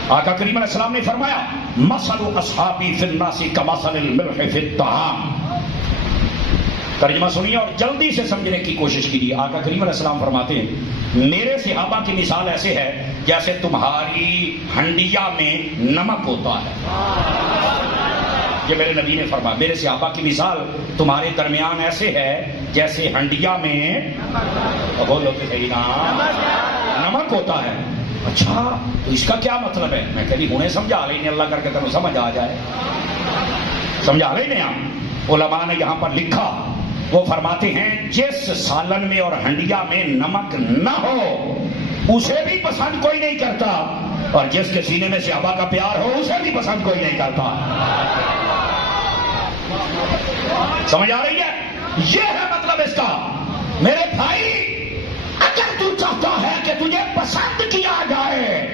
آقا کریم علیہ السلام نے فرمایا مثل اصحابی فی الناس کمثل الملح فی الطعام. ترجمہ سنیے اور جلدی سے سمجھنے کی کوشش کیجیے. آقا کریم علیہ السلام فرماتے ہیں میرے صحابہ کی مثال ایسے ہے جیسے تمہاری ہنڈیا میں نمک ہوتا ہے. یہ میرے نبی نے فرمایا میرے صحابہ کی مثال تمہارے درمیان ایسے ہے جیسے ہنڈیا میں, بولو کہ صحیح نا, نمک ہوتا ہے. اچھا تو اس کا کیا مطلب ہے؟ میں کہی انہیں سمجھا لینے اللہ کر کے تمہیں سمجھ آ جائے. سمجھا لینے آپ. علماء نے یہاں پر لکھا، وہ فرماتے ہیں جس سالن میں اور ہنڈیا میں نمک نہ ہو اسے بھی پسند کوئی نہیں کرتا، اور جس کے سینے میں صحابہ کا پیار ہو اسے بھی پسند کوئی نہیں کرتا. سمجھ آ رہی ہے؟ یہ ہے مطلب اس کا. میرے بھائی اگر تو چاہتا ہے کہ تجھے پسند کیا جائے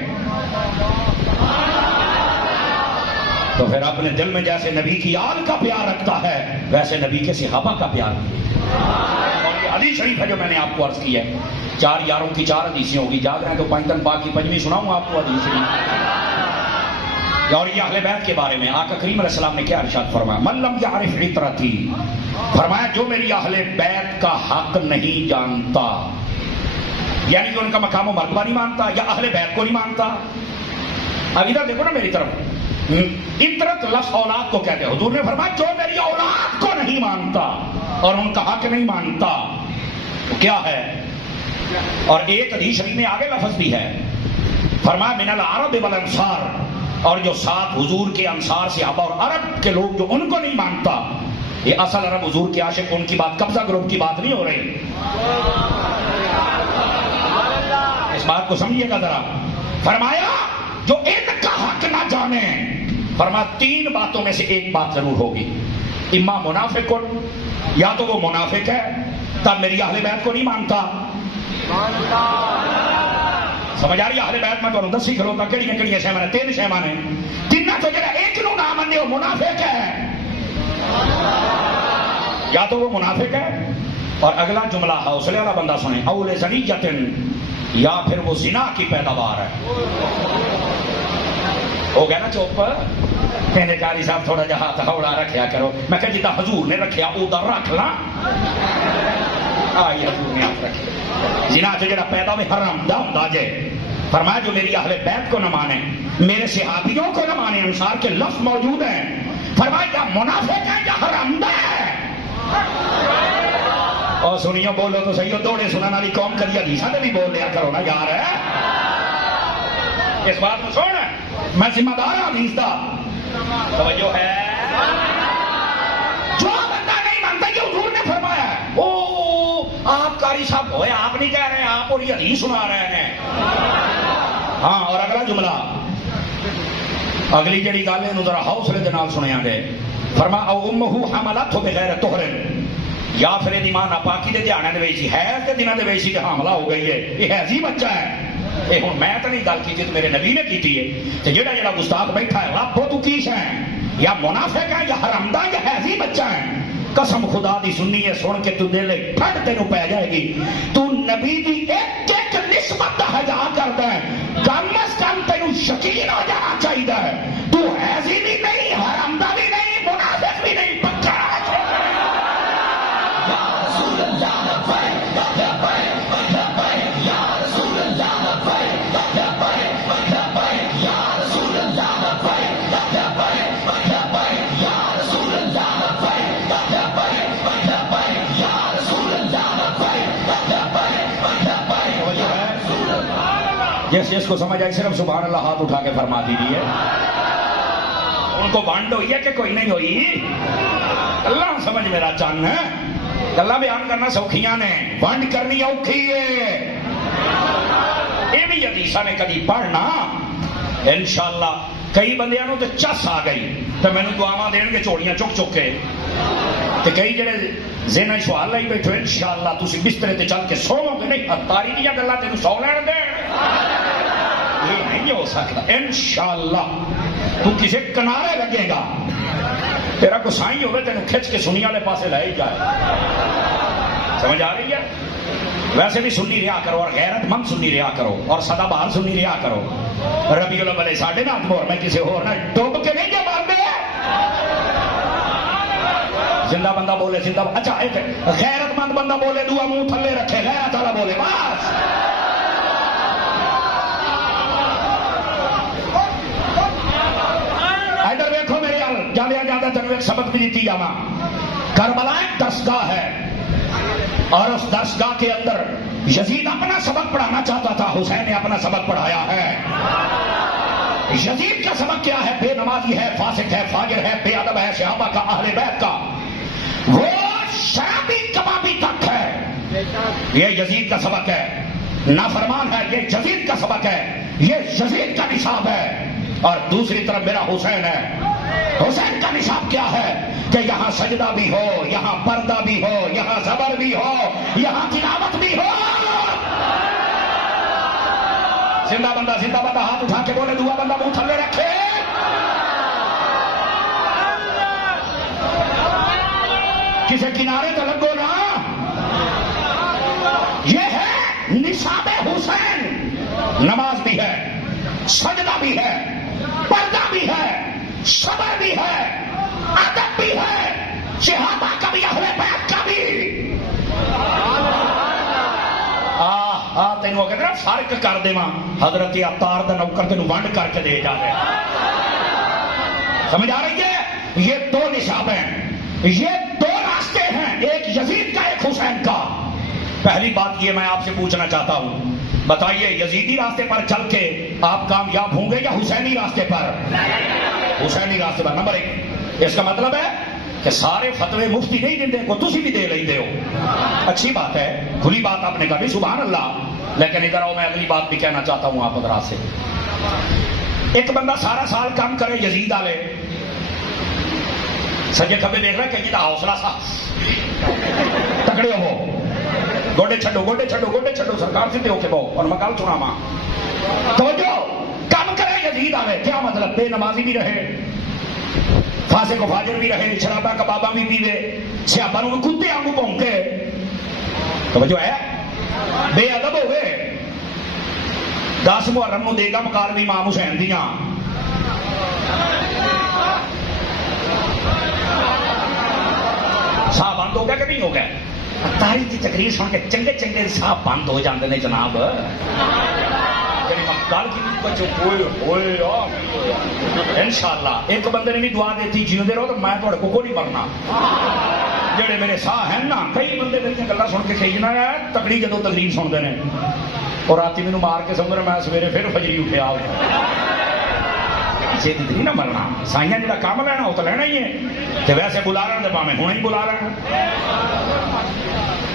تو پھر اپنے دل میں جیسے نبی کی آل کا پیار رکھتا ہے ویسے نبی کے صحابہ کا پیار. اور یہ حدیث شریف ہے جو میں نے آپ کو عرض کی ہے. 4 یاروں کی 4 حدیثیں ہوگی. یاد رہیں تو پنجتن پاک کی 5ویں سناؤں آپ کو حدیث شریف. اور یہ اہل بیت کے بارے میں آقا کریم علیہ السلام نے کیا ارشاد فرمایا؟ من لم یعرف عطرتی، فرمایا جو میری اہل بیت کا حق نہیں جانتا، یعنی کہ ان کا مقام و مرتبہ نہیں مانتا یا اہل بیت کو نہیں مانتا. اب ادھر دیکھو نا میری طرف. عطرت لفظ اولاد کو کہتے ہیں. حضور نے فرمایا جو میری اولاد کو نہیں مانتا اور ان کا حق نہیں مانتا کیا ہے. اور ایک حدیث شریف میں آگے لفظ بھی ہے، فرمایا من العرب والانصار، اور جو 7 حضور کے انصار صحابہ اور عرب کے لوگ جو ان کو نہیں مانتا. یہ اصل عرب حضور کے عاشق، ان کی بات قبضہ گروپ کی بات نہیں ہو رہی. اس بات کو سمجھیے گا ذرا. فرمایا جو ان کا حق نہ جانے، فرمایا 3 باتوں میں سے ایک بات ضرور ہوگی. اما منافق، یا تو وہ منافق ہے تب میری اہل بیت کو نہیں مانتا. سمجھ آ رہی ہے؟ اہل بیت میں تو دسی کھلوتا کہڑی کہڑی شے مانے 3 شے مانے 3 تو جڑا ایک نو نہ منے وہ منافق ہے. یا تو وہ منافق ہے، اور اگلا جملہ حوصلے والا بندہ سنے، اول زنیۃ، یا پھر وہ زنا کی پیداوار ہے. ہو گیا نا چوپ. کہنے قاری صاحب تھوڑا جہا ہاتھ ہوڑا رکھیا کرو. میں کہ جدا حضور نے رکھیا ادھر رکھ لا. آئی حضور نے ہاتھ رکھے. زنا جو جڑا پیدا میں حرام دا ہوندا جے. فرمایا جو میری اہل بیت کو نہ مانے، میرے صحابیوں کو نہ مانے، انصار کے لفظ موجود ہیں. فرمایا یا منافق ہے یا حرام دا ہے. اور سنیو بولو تو صحیح ہو. دوڑے سنن والی قوم کدی حدیثاں تے بھی بول لیا کرو نا یار. اس بات کو چھوڑ، میں ذمہ دار ہوں حدیث دا. توجہ ہے. جو بندہ نہیں مانتا یہ حضور نے فرمایا ہے. او آپ قاری صاحب ہوئے، آپ نہیں کہہ رہے، آپ اور یہ حدیث سنا رہے ہیں. ہاں. اور اگلا جملہ، اگلی جڑی گل ہے ذرا حوصلے کے نال سنیا گئے. فرمایا او امہ حملتہ بغیر طہر، یا پھر یہ ماں ناپاکی دے دھیانے دے ویسی حیض کے دنوں دے ویسی تے حاملہ ہو گئی ہے. یہ حیضی بچہ ہے. یہ ہوں میں تو نہیں گل کی تو میرے نبی نے کی ہے. جڑا جڑا گستاخ بیٹھا ہے رب تو کیش ہے، یا منافق ہے یا حرمدہ یا حیضی بچہ ہے. قسم خدا دی سننی ہے سن کے تو دل ٹھنڈ تینوں پی جائے گی. تو نبی دی ایک ایک نسبت ہجا کرتا ہے. کم از کم تینوں یقین ہو جانا چاہیے تو حیضی بھی نہیں، حرمدہ بھی نہیں، منافق بھی نہیں، پکا ہے. جس کو سمجھ آئی صرف سبحان اللہ ہاتھ اٹھا کے فرما دیجیے. ان کو وانڈ ہوئی ہے کہ کوئی نہیں ہوئی؟ اللہ سمجھ میرا چان ہے. اللہ بیان کرنا سوکھیاں نے، وانڈ کرنی اوکھی ہے. یہ بھی حدیثاں نے کدی پڑھنا انشاءاللہ. کئی بندیاں نو تے چس آ گئی تو مینوں دعاواں دین گے چوڑیاں چک چک کے. تے کئی جڑے ذہن سوال لائی بیٹھو انشاءاللہ تسی بسترے تے چل کے سوو گے نہیں. اتاری دیاں گلاں تینوں سو لین دین. یہ نہیں ہو سکتا. انشاءاللہ تو کسی کنارے لگے گا، تیرا کو سائیں ہوئے تینوں کھچ کے سنی والے پاسے لے ہی جائے. سمجھ آ رہی ہے؟ ویسے بھی سنی رہا کرو، اور غیرت مند سنی رہا کرو، اور سدا بہار سنی رہا کرو. ربیع الاول ساڈے نال مور میں کسی ہور نہ ڈوب کے نہیں جا مارتے. زندہ بندہ بولے زندہ. اچھا ایک غیرت مند بندہ بولے دعا منہ تھلے رکھے، غیرت والا بولے بس. ادھر دیکھو میرے جانے جاتا تینوں ایک سبق بھی دیتی جانا. کربلا ایک درسگاہ ہے، اور اس درسگاہ کے اندر یزید اپنا سبق پڑھانا چاہتا تھا، حسین نے اپنا سبق پڑھایا ہے۔ یزید کا سبق کیا ہے؟ بے نمازی ہے، فاسق ہے، فاجر ہے، بے ادب ہے صحابہ کا، اہل بیت کا، وہ شرابی کبابی تک ہے، یہ یزید کا سبق ہے۔ نافرمان ہے، یہ یزید کا سبق ہے، یہ یزید کا نصاب ہے۔ اور دوسری طرف میرا حسین ہے، حسین کا نصاب کیا ہے کہ یہاں سجدہ بھی ہو، یہاں پردہ بھی ہو، یہاں زبر بھی ہو، یہاں تلاوت بھی ہو۔ زندہ بندہ ہاتھ اٹھا کے بولے، دعا بندہ منہ تھلے رکھے۔ کسی کنارے تو لگو نا، یہ ہے نصاب حسین۔ نماز بھی ہے، سجدہ بھی ہے، پردہ بھی ہے، صبر بھی ہے، ادب بھی ہے، صحابہ کا بھی، اہل بیت کا بھی۔ تینوں اگر فرق کر دے حضرت عطار دا نوکر تینوں ونڈ کر کے دے جا رہے، سمجھ آ رہی ہے؟ یہ دو نصاب ہیں، یہ دو راستے ہیں، ایک یزید کا، ایک حسین کا۔ پہلی بات یہ میں آپ سے پوچھنا چاہتا ہوں، بتائیے یزیدی راستے پر چل کے آپ کامیاب ہوں گے یا حسینی راستے پر؟ حسینی راستے پر، نمبر ایک۔ اس کا مطلب ہے کہ سارے فتوے مفتی نہیں دیندے کو تسی بھی دے لیندے ہو، اچھی بات ہے، کھلی بات آپ نے کہی، سبحان اللہ۔ لیکن ادھر آؤ، میں اگلی بات بھی کہنا چاہتا ہوں آپ حضرات سے۔ ایک بندہ سارا سال کام کرے یزید والے، سجے کھبے دیکھ رہا ہے کہ جی حوصلہ سا تکڑے ہو، گوڈے چھڈو گوڈے چھڈو گوڈے چھڈو، سرکار سے ہو کے بہو، اور میں گل سنا ماں توجہ، کام کرے یزید والے، کیا مطلب؟ بے نمازی بھی رہے، فاسق و فاجر بھی رہے، شرابہ کبابہ بھی پیوے، سیابہ نو کتے آنگو پونکے، توجہ ہے، بے ادب ہوئے، 10 محرم نو دے گا مکالمے امام حسین دیاں، ساہ بند ہو گیا کہ نہیں ہو گیا؟ تاریخ کی تقریر سن کے چنگے چنگے ساہ بند ہو جاندے نے جناب۔ گل کی انشاءاللہ ایک بندے نے بھی دعا دیتی جیوندے رہو تو میں تھوڑے کو نہیں مرنا، جڑے میرے ساہ ہیں نا، کئی بندے میری گلاں سن کے کھیجنا ہے، تکڑی جدو تقریر سنتے ہیں اور رات مینوں مار کے سمجھ میں سویرے پھر فجری اٹھیا چھتی نہیں نہ مرنا، سائیاں جڑا کام لینا وہ تو لینا ہی ہے، تو ویسے بلا رہے ہیں پاویں ہوں ہی بلا رہے ہیں،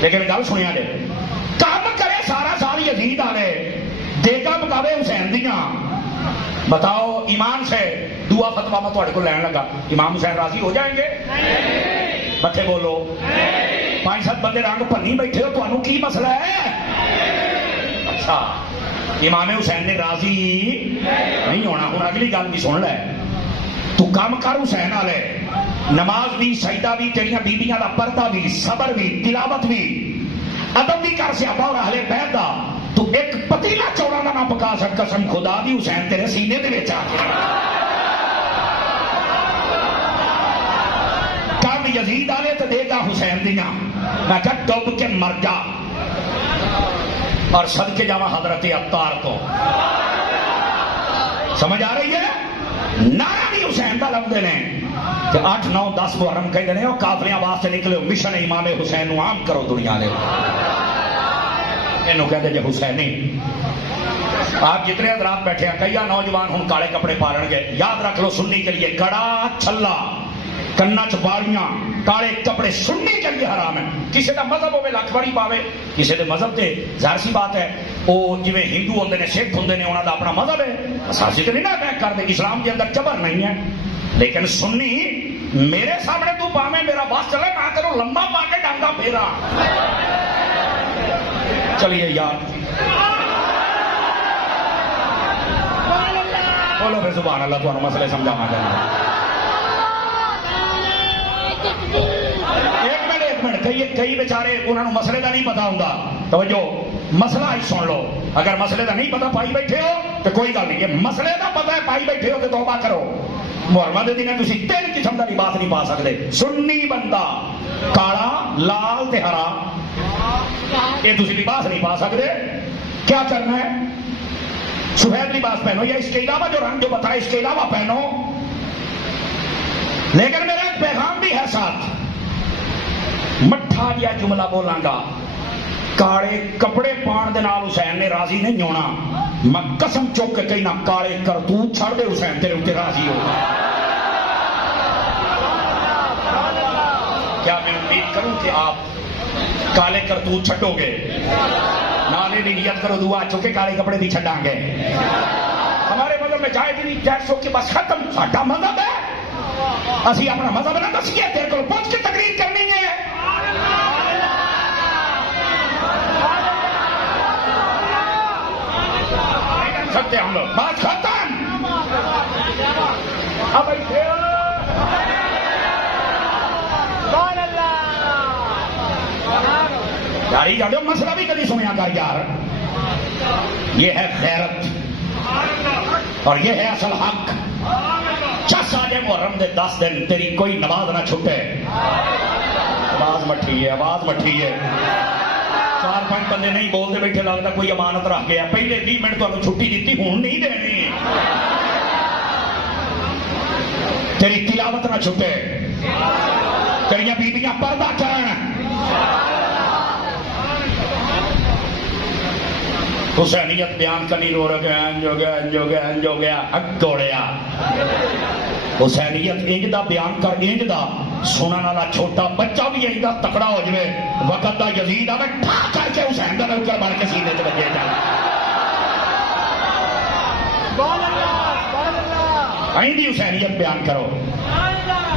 لیکن گل سنیا جے، کام کرے سارا سال یزید والے، دیگا پکاوے حسین دیاں، بتاؤ ایمان سے دعا فتوا میں تھوڑے کو لین لگا، امام حسین راضی ہو جائیں گے؟ بچے بولو، 5-7 بندے رنگ پنی بیٹھے ہو، تمہوں کی مسئلہ ہے؟ اچھا امام حسین نے راضی نہیں ہونا۔ ہوں اگلی گل بھی سن لے، تو کام کر حسین والے، نماز بھی، سجدہ بھی، تیریاں بیبیاں دا پردہ بھی، صبر بھی، تلاوت بھی، ادب بھی کر صحابہ اور اہل بیت دا، تو ایک پتیلا چوڑا دا نہ پکا سک، قسم خدا دی حسین تیرے سینے دے وچ آ کے کم یزید والے تو دے گا حسین دیاں، میں کہ ڈب کے مر جا، اور صدقے جاواں حضرت عطار کو، سمجھ آ رہی ہے؟ نعرہ بھی حسین دا لمدے نے کہ 8 9 10 محرم کہندے نے، او کافریاں واسطے نکلے مشن امام حسین نو عام کرو دنیا دے، اینو کہندے جے حسینی۔ آپ جتنے حضرات بیٹھے ہیں، کئی نوجوان ہن کالے کپڑے پالن گے، یاد رکھ لو سنی کے لیے کڑا چھلا، کنا چ باڑیاں، کالے کپڑے سنی کے لیے حرام ہے۔ کسی کا مذہب ہوے لکھ بڑی پاوے، کسی دے مذہب تے ظاہر سی بات ہے، وہ جویں ہندو ہوندے نے، سکھ ہوندے نے، انہاں دا اپنا مذہب ہے، اساسی تے نہیں نہ اٹیک کردے، اسلام کے اندر جبر نہیں ہے، لیکن سنی میرے سامنے تو پاویں میرا بس چلے، میں تینوں لمبا پا کے ڈانگا پھیرا۔ چلیے یار بولو پھر سبحان اللہ، تمہارا مسئلے سمجھانا چاہیے۔ ایک منٹ کئی بیچارے انہوں نے مسئلے کا نہیں پتا ہوں، توجہ مسئلہ ہی سن لو، اگر مسئلے کا نہیں پتا پائی بیٹھے ہو تو کوئی گل نہیں، یہ مسئلے کا پتا ہے پائی بیٹھے ہو تو توبہ کرو۔ محرم دے دن تسی 3 قسم کا لباس نہیں پا سکتے، سنی بندہ کالا، لال تے ہرا، یہ تسی لباس نہیں پا سکتے، کیا کرنا ہے؟ سفید لباس پہنو، یا اس کے علاوہ جو رنگ جو بتائے اس کے علاوہ پہنو، لیکن میرا ایک پیغام بھی ہے ساتھ، مٹھا جہا جملہ بولاں گا، کالے کپڑے پان دے نال حسین نے راضی نہیں ہونا. میں قسم چک کے کہنا کالے کرتوت چھڑ دے حسین تیرے اتنے راضی ہو. کیا میں امید کروں کہ آپ کالے کرتوت چھٹو گے؟ نالے بھی نیت کرو دعا چکے کالے کپڑے بھی چھڈاں گے. ہمارے مذہب میں جائے بھی جیسے ہو کے بس ختم. ساڈا مذہب ہے اسی اپنا مذہب نہ دسیے تیرے کو پوچھ کے تقریر کرنی ہے. سکتے ہم لوگ بات ختم. اب جاری جاؤ مسئلہ بھی کبھی سنیا کر یار. یہ ہے غیرت اور یہ ہے اصل حق. 10 آ جائے محرم دے 10 دن تیری کوئی نماز نہ چھٹے. آواز مٹھی ہے آواز مٹھی ہے. 4-5 بندے نہیں بولتے بیٹھے لگتا کوئی امانت رکھ گیا. پہلے 20 منٹ تمہیں چھٹی دیتی ہوں نہیں دینی. تیری تلاوت نہ چھٹے. تیریاں بیبیاں پردہ کرن. حسینیت بیان کرنی رو رہا انج ہو گیا انج ہو گیا انج ہو گیا. اگوڑیا حسینیت انج دا بیان کر انج دا سنن والا چھوٹا بچہ بھی انج دا تکڑا ہو جائے. وقت دا یزید آوے ٹھا کر کے حسین دا نوکر بن کے سینے تے بجے جائے. آئندی حسینیت بیان کرو.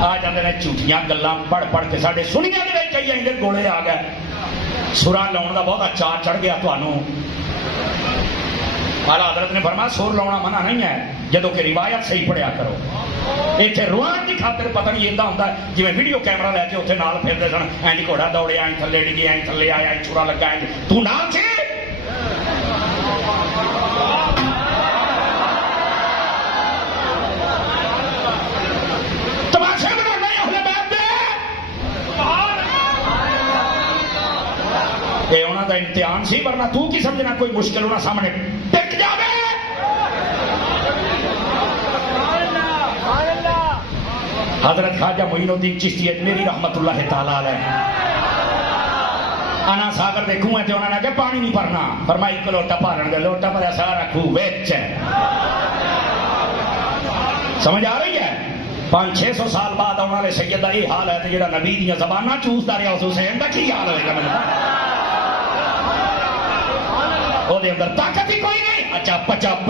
آ جاندے نے جھوٹیاں گلاں پڑھ پڑھ کے ساڈے سنیاں دے وچ کئی اندر گوڑے آ گئے. سراں لاؤن دا بہت چار چڑھ گیا تانوں. اعلیٰ حضرت نے فرمایا سور لاؤنا منع نہیں ہے جدو کہ روایت صحیح پڑھیا کرو. اتنے روان کی خاطر پتہ نہیں ادا ہوتا جی ویڈیو کیمرہ لے کے اتنے نال پھرتے سن. اینج گھوڑا دوڑیا این تھلے ڈگی این تھلے آیا این چورا لگا این تو نال سی. تماشے بنا اہل بیت دے. یہ انہوں دا امتحان سی ورنہ تو کی سمجھنا کوئی مشکل ہونا سامنے ٹک جاوے. حضرت خواجہ معین الدین چشتی اجمیری رحمت اللہ تعالی علیہ انا ساگر دے کنویں تے انہوں نے کہ پانی نہیں بھرنا. فرمایا ایک لوٹا بھرن دے. لوٹا بھریا سارا کھو وچ. سمجھ آ رہی ہے؟ 500-600 سال بعد آنے والے سید کا یہ حال ہے تو جہاں نبی دیا زبانہ چوستا رہا اس حسین کا کی حال ہوئے گا. وہ دے اندر طاقت ہی کوئی نہیں. اچھا پچپ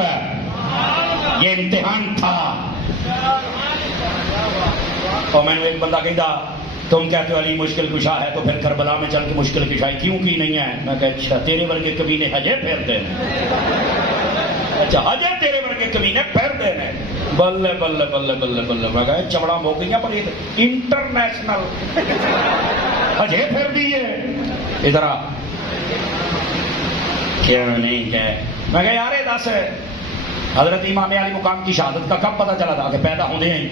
یہ امتحان تھا. اور میں نے ایک بندہ کہا تم کہتے ہو علی مشکل کشا ہے تو پھر کربلا میں چل کے مشکل کشائی کیوں کی نہیں ہے؟ میں کہا اچھا تیرے ورگے کبھی نے حجے پھیرتے ہیں. اچھا حجے تیرے ورگے کبھی نے پھیرتے ہیں. بلے بلے بلے بلے بلے. میں کہا چمڑا مو گئی پر انٹرنیشنل حجے پھیر دیے. ادھر آ کیوں نہیں کہ میں کہا یار دس حضرت امام علی مقام کی شہادت کا کب پتہ چلا تھا کہ پیدا ہونے ہیں؟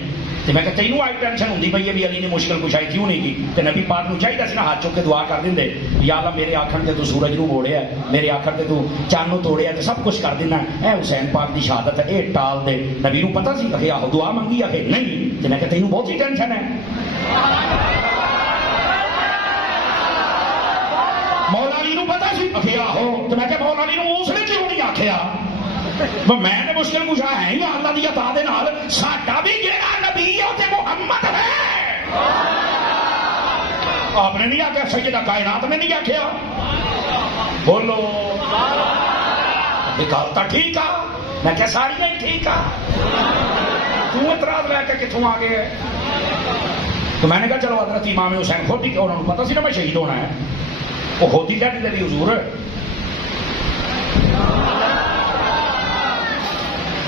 تو میں کہا تینوں آئی ٹینشن ہوندی پئی ہے بھی علی نے مشکل کشائی کیوں نہیں کی؟ تو نبی پاک نو چاہیے سی نا ہاتھ چک کے دعا کر دیں. یا اللہ میرے آکھن تے تو سورج نو موڑیا ہے, میرے آکھن تے تو چاند نو توڑیا ہے, تو سب کچھ کر دینا. اے حسین پاک دی شہادت ہے, اے ٹال دے. نبی نو پتہ سی کہ آہو دعا منگی ہے کہ نہیں؟ تو میں کہا تینوں بہت ہی ٹینشن ہے. مولا علی نو پتہ سی کہ آہو, تو میں کہا مولا علی نو اس نے کیوں نہیں آکھیا؟ میں نے مشکل کشا ہے ہی اللہ دی عطا دے نال. ساڈا بھی جیڑا نبی تے محمد ہے. آپ نے نہیں آخیا, سیدہ کائنات نے نہیں آخیا. بولو گل تو ٹھیک آ. میں کیا ساری نہیں ٹھیک آ, تو اعتراض لے کے کتوں آ گئے؟ تو میں نے کہا چلو حضرت امام حسین خود ہی, انہوں نے پتا سی نا میں شہید ہونا ہے, وہ خود ہی کہتے تھے حضور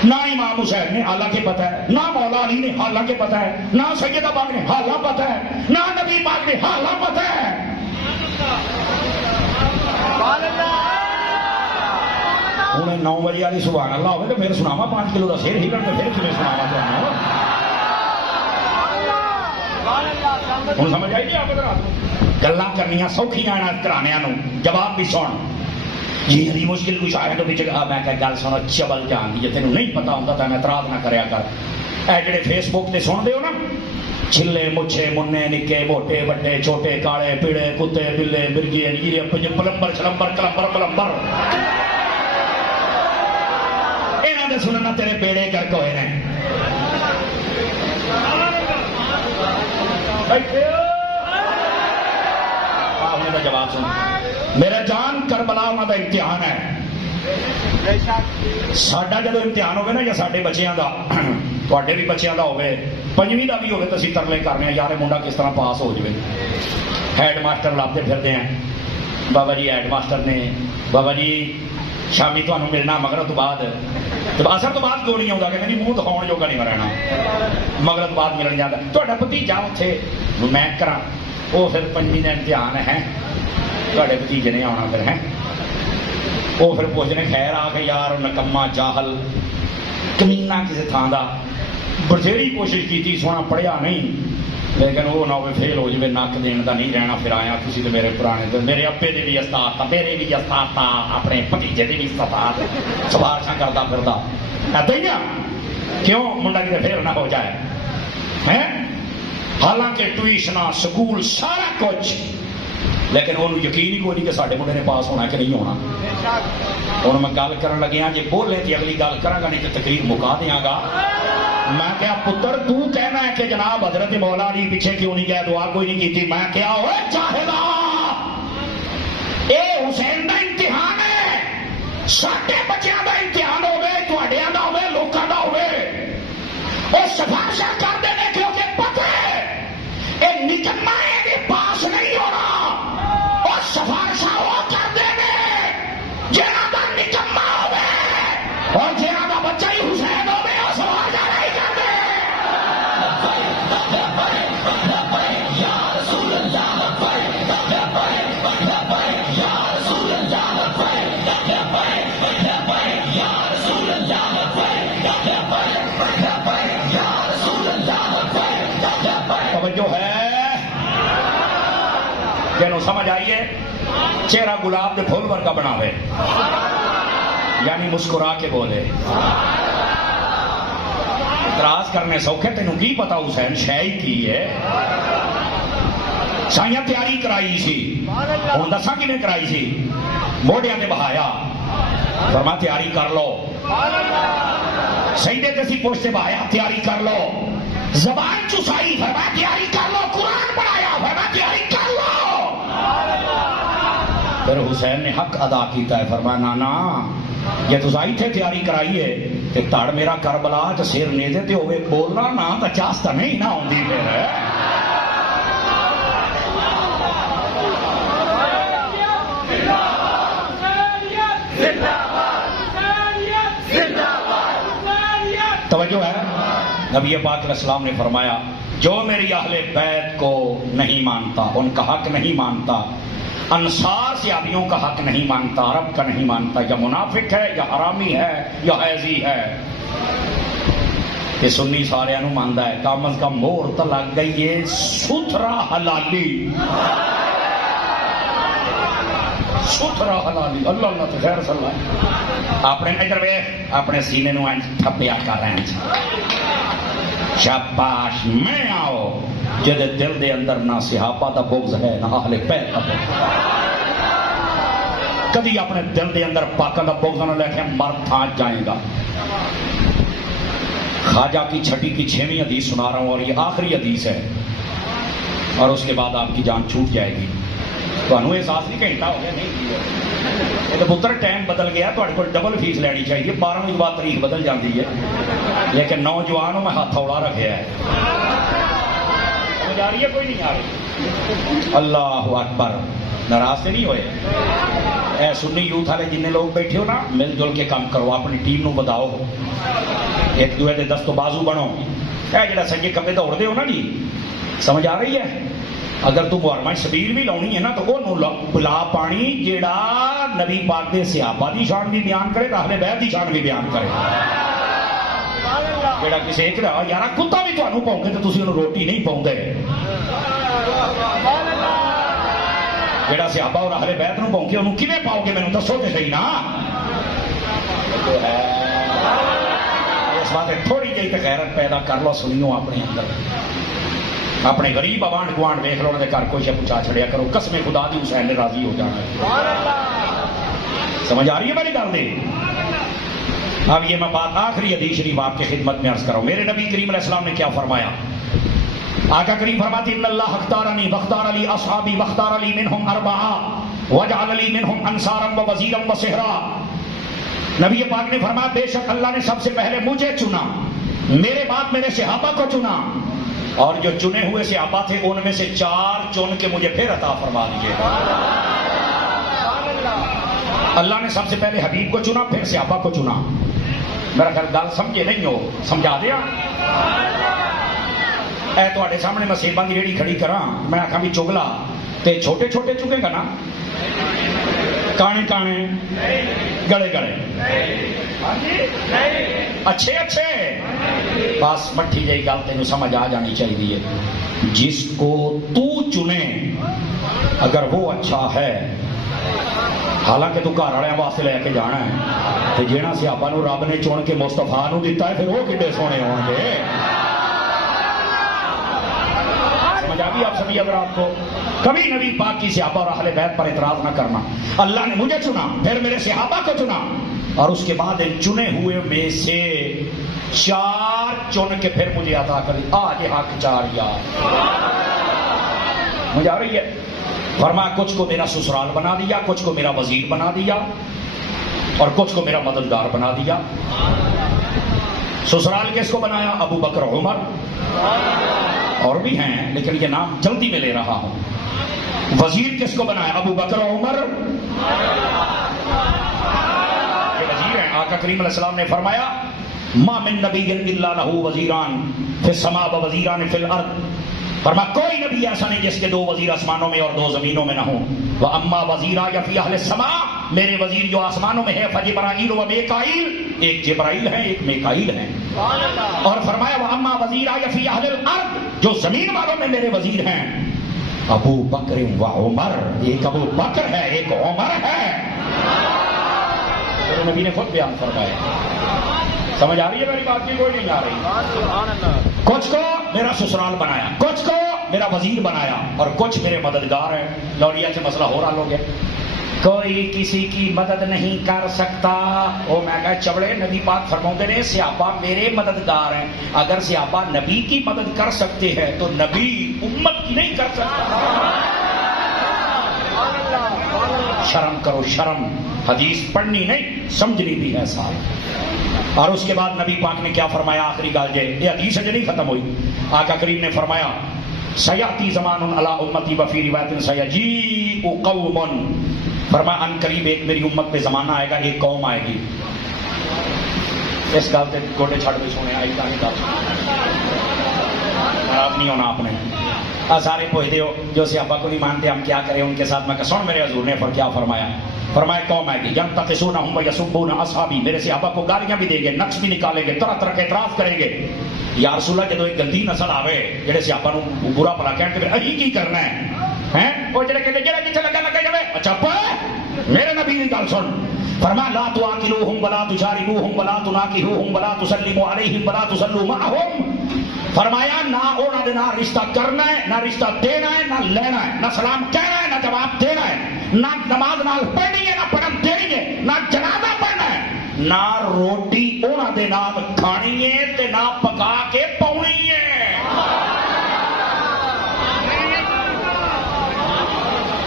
نہ امام حسین نے حالانکہ پتہ ہے, نہ مولا علی نے حالانکہ پتہ ہے, نہ سیدہ پاک نے حالانکہ پتہ ہے, نہ نبی پاک نے حالانکہ پتہ ہے. ہوں 9 بجے والی سبحان اللہ ہوئے تو پھر سناوا 5 کلو کا سیر ہی کر کے پھر کھے سناوا. ہوں سمجھ آئی نہیں آپ ادھر گلاں کرنیاں سوکھیاں کرانے جواب بھی سن. جی علی مشکل کچھ آیا تو پیچھے میں کہ گل سنو چبل جان دی, جی تینوں نہیں پتا ہوتا تو میں اعتراض نہ کریا کر. اے جڑے فیس بک تے سن دے ہو نا چھلے مچھے منے نکے موٹے بڑے چھوٹے کالے پیڑے کتے بلے مرغی انجیرے پلمبر چھلمبر کلمبر پلمبر انہاں دے سننا تیرے بیڑے گرک ہوئے نے. میرا جواب سن میرا جان، کربلا انہاں دا امتحان ہے. ساڈا جدو امتحان ہوگا نا یا ساڈے بچیاں دا تواڈے بھی بچیاں دا ہوے پنجویں دا بھی ہوے تو اسی ترلے کرنے ہیں یار منڈا کس طرح پاس ہو جائے. ہیڈ ماسٹر لبتے پھرتے ہیں بابا جی ہیڈ ماسٹر نے بابا جی شامی تمہیں ملنا مغرب تو بعد اثر تو بعد کیوں نہیں آتا کہ منہ دکھاؤ جوگا نہیں رہنا مغرب تو بعد ملن جاتا تا بھتیجا اتنے میں کرا وہ پھر پنجویں کا امتحان ہے تے بھتیجے نے آنا پھر ہے وہ پھر پوچھنے خیر آ کے یار نکما جاہل کمینا کسی تھان کا بتھیری کوشش کی سونا پڑھیا نہیں لیکن وہ نہ ہوئے فیل ہو جائے نک دین کا نہیں رہنا پھر آیا تھی تو میرے پرانے میرے ابے کے بھی استاد تھا میرے بھی استاد تھا اپنے بھتیجے کے بھی استاد سفارشاں کرتا پھرتا ایسا کیوں منڈا کتنے فیل نہ ہو جائے ہے. حالانکہ ٹیوشن سکول سارا کچھ لیکن وہ یقین ہی کوئی نہیں کہ سارے منڈے نے پاس ہونا کہ نہیں ہونا. ہوں میں گل کر لگیا جی بولے تو اگلی گل کرا گا نہیں تو تقریر مکا دیا گا. میں کیا پتر تو کہنا ہے کہ جناب حضرت مولا علی پیچھے کیوں نہیں گیا دعا کوئی نہیں کی. میں کیا ہوئے چاہلا اے حسین دا امتحان ہے ساڈے بچیاں دا امتحان ہوے تواڈیاں دا ہوے لوکاں دا ہوے او سفارشاں کردے نے کیونکہ پتہ ہے اے نکما اے پاس نہیں ہونا اور سفارشاں وہ کردے نے جنہاں دا نکما ہوے اور جنہاں دا بچہ ہی حسین ہوے او سفارشاں نہیں کردے. یا رسول اللہ یا رسول اللہ یا رسول اللہ یا رسول اللہ. توجہ ہے جنوں سمجھ آئیے چہرہ گلاب کے پھول ورگا بناوے یعنی مسکرا کے بولے. اعتراض کرنے سوکھے تینوں کی پتا حسین شاہی کی ہے سائیاں تیاری کرائی سی ہوں دساں کی نے کرائی سی موڑیاں نے بہایا فرما تیاری کر لو سیدے تے سی پوچھ سے بہایا تیاری کر لو زبان چسائی فرما تیاری کر لو قرآن پڑھایا فرما تیاری کر لو. پھر حسین نے حق ادا کیتا ہے فرما نانا یہ تو آئی تھے تیاری کرائی ہے کہ تڑ میرا کربلا چ سر نیزے تے ہوئے بولنا نہ تو چاستہ نہیں نہ ہوندی پھر توجہ ہے. نبی پاک علیہ السلام نے فرمایا جو میری اہل بیت کو نہیں مانتا ان کا حق نہیں مانتا انصار صحابیوں کا حق نہیں مانتا عرب کا نہیں مانتا یا منافق ہے یا حرامی ہے یا حیضی ہے. یہ سنی سارے انہوں ماندا ہے کم از کم مور تو لگ گئی ہے ستھرا حلالی ستھرا حلالی اللہ اللہ تو خیر صلی اللہ اپنے ادھر ویکھ اپنے سینے نو انج تھپیا کر رہے ہیں شاباش میں آؤ جدے دل دے اندر نہ صحابہ دا بغض ہے نہ اہل بیت دا بغض کبھی اپنے دل دے اندر پاکاں دا بغض نہ لے کے مر تھا جائے گا. خواجہ کی چھٹی کی 6ویں حدیث سنا رہا ہوں اور یہ آخری حدیث ہے اور اس کے بعد آپ کی جان چھوٹ جائے گی. تو احساس نہیں گھنٹہ ہو گیا نہیں یہ تو پتر ٹائم بدل گیا تو ڈبل فیس لینی چاہیے 12 کے بعد تاریخ بدل جاتی ہے لیکن نوجوانوں میں ہاتھ اوڑا رکھا ہے جا رہی ہے کوئی نہیں آ رہی. اللہ اکبر ناراض سے نہیں ہوئے اے سنی یوتھ والے جن لوگ بیٹھے ہو نا مل جل کے کام کرو اپنی ٹیم نو بداؤ ایک دوسرے دے دستو بازو بنو. اے جڑا سجے کبے دوڑ دے ہو نا جی سمجھ آ رہی ہے اگر تو محرمہ شبیر بھی لاؤنی ہے نا تو وہ پلا پانی جیڑا نبی پاک دے صحابہ دی شان بھی بیان کرے اہل بیت دی شان بھی بیان کرے. جیڑا کسی ایک رہا یارا کتا بھی تمہیں پاؤں تو تسی انہوں روٹی نہیں پاؤں دے جیڑا صحابہ اور اہل بیت نو پاؤں انہوں کیویں پاؤ گے مینوں دسو تے صحیح نا. اس بات تھوڑی جہی تو غیرت پیدا کر لو سنیو اپنے اندر اپنے غریب آوانڈ گوانڈ ویکھ لو، انہاں دے گھر کوئی شے پہنچا چھڑیا کرو، قسم خدا دی حسین نے راضی ہو جانا ہے۔ سمجھ آ رہی ہے میری گل دی؟ اب یہ میں بات آخری حدیث شریف آپ کی خدمت میں عرض کروں۔ میرے نبی کریم علیہ السلام نے کیا فرمایا؟ آقا کریم فرماتے ان اللہ اختارنی واختار لی اصحابی واختار لی منہم اربعہ وجعل لی منہم انصارا ووزیرا وسہرا۔ نبی پاک نے فرمایا بے شک اللہ نے سب سے پہلے مجھے چنا، میرے بعد میرے صحابہ کو چنا، اور جو چنے ہوئے صحابہ تھے ان میں سے 4 چن کے مجھے پھر عطا فرما دیے۔ اللہ نے سب سے پہلے حبیب کو چنا، پھر صحابہ کو چنا۔ میرا خیال گل سمجھے نہیں ہو، سمجھا دیا؟ اے تواڈے سامنے میں سیباں دی ریڑھی کھڑی کراں، میں آکھاں بھی چگلا تے چھوٹے چھوٹے چکے گا نا، کانے کانے، گڑے گڑے، اچھے اچھے، بس مٹھی جی گل تینوں سمجھ آ جانی چاہیے۔ جس کو تو چنے اگر وہ اچھا ہے، حالانکہ تو گھر والے واسطے لے کے جانا ہے، تو جہاں صحابہ نو رب نے چن کے مصطفیٰ نو دیتا ہے پھر وہ کڈے سونے ہون گے۔ سمجھ آ گئی آپ سبھی حضرات کو؟ کبھی نبی پاک کی صحابہ اور اہل بیت پر اعتراض نہ کرنا۔ اللہ نے مجھے چنا، پھر میرے صحابہ کو چنا، اور اس کے بعد ان چنے ہوئے میں سے 4 چن کے پھر مجھے عطا کر دی۔ آج حق 4 یار مجھے آ رہی ہے؟ فرمایا کچھ کو میرا سسرال بنا دیا، کچھ کو میرا وزیر بنا دیا، اور کچھ کو میرا مددگار بنا دیا۔ سسرال کس کو بنایا؟ ابو بکر عمر، اور بھی ہیں لیکن یہ نام جلدی میں لے رہا ہوں۔ وزیر کس کو بنایا؟ ابو بکر عمر، یہ وزیر ہیں۔ آقا کریم علیہ السلام نے فرمایا ما من نبی الا لہ وزیران فی السماء ووزیران فی الارض۔ فرمایا کوئی نبی ایسا نہیں جس کے 2 وزیر آسمانوں میں اور 2 زمینوں میں نہ ہوں۔ وَأَمَّا وَزِيرَا فِي أَهْلِ السَّمَاءِ، میرے وزیر جو آسمانوں میں ہے، فَجِبْرَائِیلُ وَمِیکائیل، ایک جبرائیل ہیں ایک میکائیل ہیں۔ اور فرمایا وَأَمَّا وَزِيرَا فِي أَهْلِ الْأَرْضِ، جو زمین والوں میں میرے وزیر ہیں، ابو بکر و عمر، ایک ابو بکر ہے ایک عمر ہے۔ میرے نبی نے خود بیان فرمایا۔ سمجھ آ رہی ہے میری بات کی؟ کوئی نہیں آ رہی؟ کچھ کو میرا سسرال بنایا، کچھ کو میرا وزیر بنایا، اور کچھ میرے مددگار ہیں۔ لوریا سے مسئلہ ہو رہا لوگ ہے، کوئی کسی کی مدد نہیں کر سکتا۔ او میں کہا چبڑے، نبی پاک فرماتے ہیں صحابہ میرے مددگار ہیں۔ اگر صحابہ نبی کی مدد کر سکتے ہیں تو نبی امت کی نہیں کر سکتا۔ شرم کرو شرم، حدیث پڑھنی نہیں سمجھنی بھی ہے ساتھ۔ اور اس کے بعد نبی پاک نے کیا فرمایا؟ آخری گال جے یہ حدیث ہے جو نہیں ختم ہوئی۔ آقا کریم نے فرمایا سیاتی زمان علی امتی وفی روایت سیجیء قوم، فرمایا ان قریب ایک میری امت پہ زمانہ آئے گا، ایک قوم آئے گی۔ اس گال سے گوڈے چھڑ بھی سونے آئی گانی گال خراب نہیں ہونا آپ نے۔ سارے پوچھتے ہو جو صحابہ کو نہیں مانتے ہم کیا کریں ان کے ساتھ؟ میں کہا سن میرے حضور نے پر کیا فرمایا؟ فرمایا قوم آئے گی ینتقصونہم ویسبون اصحابی، میرے صحابہ کو گالیاں بھی دیں گے، نقص بھی نکالیں گے، طرح طرح کے اعتراض کریں گے۔ یا رسول اللہ جدو ایک گندی نسل آوے جڑے صحابہ نو برا بھلا کہن تے اہی کی کرنا ہے او جڑے کہتے جڑا جتھے لگا لگا جاوے اچھا پڑھ میرے نبی کی گل سن۔ فرمایا لا تواکلوہم ولا تجاربوہم ولا تناکحوہم ولا تسلموا علیہم ولا تصلوا معہم۔ فرمایا نہ انہاں دے نال رشتہ کرنا ہے، نہ رشتہ دینا ہے، نہ لینا ہے، نہ سلام کہنا ہے، نہ جواب دینا ہے، نہ نماز نال پڑھنی ہے، نہ پڑھن دینی ہے، نہ جنازہ پڑھنا ہے، نہ روٹی انہاں دے نال کھانی ہے تے نہ پکا کے پاؤنی ہے۔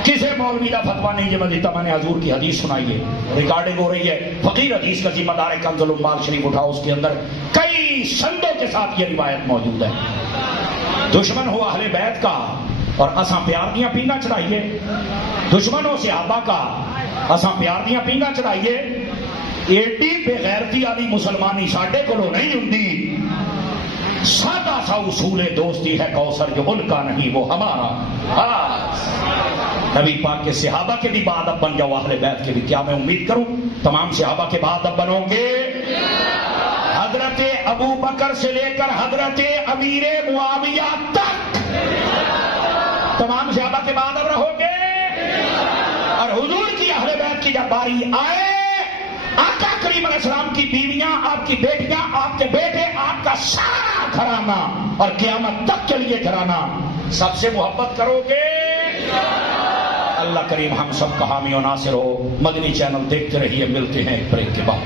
کسی مولوی کا فتوا نہیں جو دیتا، میں نے حضور کی حدیث سنائی ہے، ریکارڈنگ ہو رہی ہے، فقیر حدیث کا ذمہ دار ہے، کنز الاموال شریف اٹھاؤ، اس کے اندر کئی سندوں کے ساتھ یہ روایت موجود ہے۔ دشمن ہو اہل بیت کا اور اساں پیار دیاں پینگاں چڑھائیے، دشمن ہو صحابہ کا اساں پیار دیاں پینگاں چڑھائیے، ایڈی بے غیرتی والی مسلمانی ساڈے کولوں نہیں ہوندی۔ سادہ سا اصول دوستی ہے کوثر جو ان کا نہیں وہ ہمارا۔ نبی پاک کے صحابہ کے بھی بعد اب بن جاؤ، اہل بیت کے بھی۔ کیا میں امید کروں تمام صحابہ کے بعد اب بنو گے؟ حضرت ابو بکر سے لے کر حضرت امیر معاویہ تک تمام صحابہ کے بعد اب رہو گے؟ اور حضور کی اہل بیت کی جب باری آئے، آقا کریم علیہ السلام کی بیویاں، آپ کی بیٹیاں، آپ کے بیٹے، آپ کا سارا گھرانہ اور قیامت تک کے لیے گھرانہ، سب سے محبت کرو گے اللہ کریم ہم سب کا حامی و ناصر ہو۔ مدنی چینل دیکھتے رہیے، ملتے ہیں ایک بریک کے بعد۔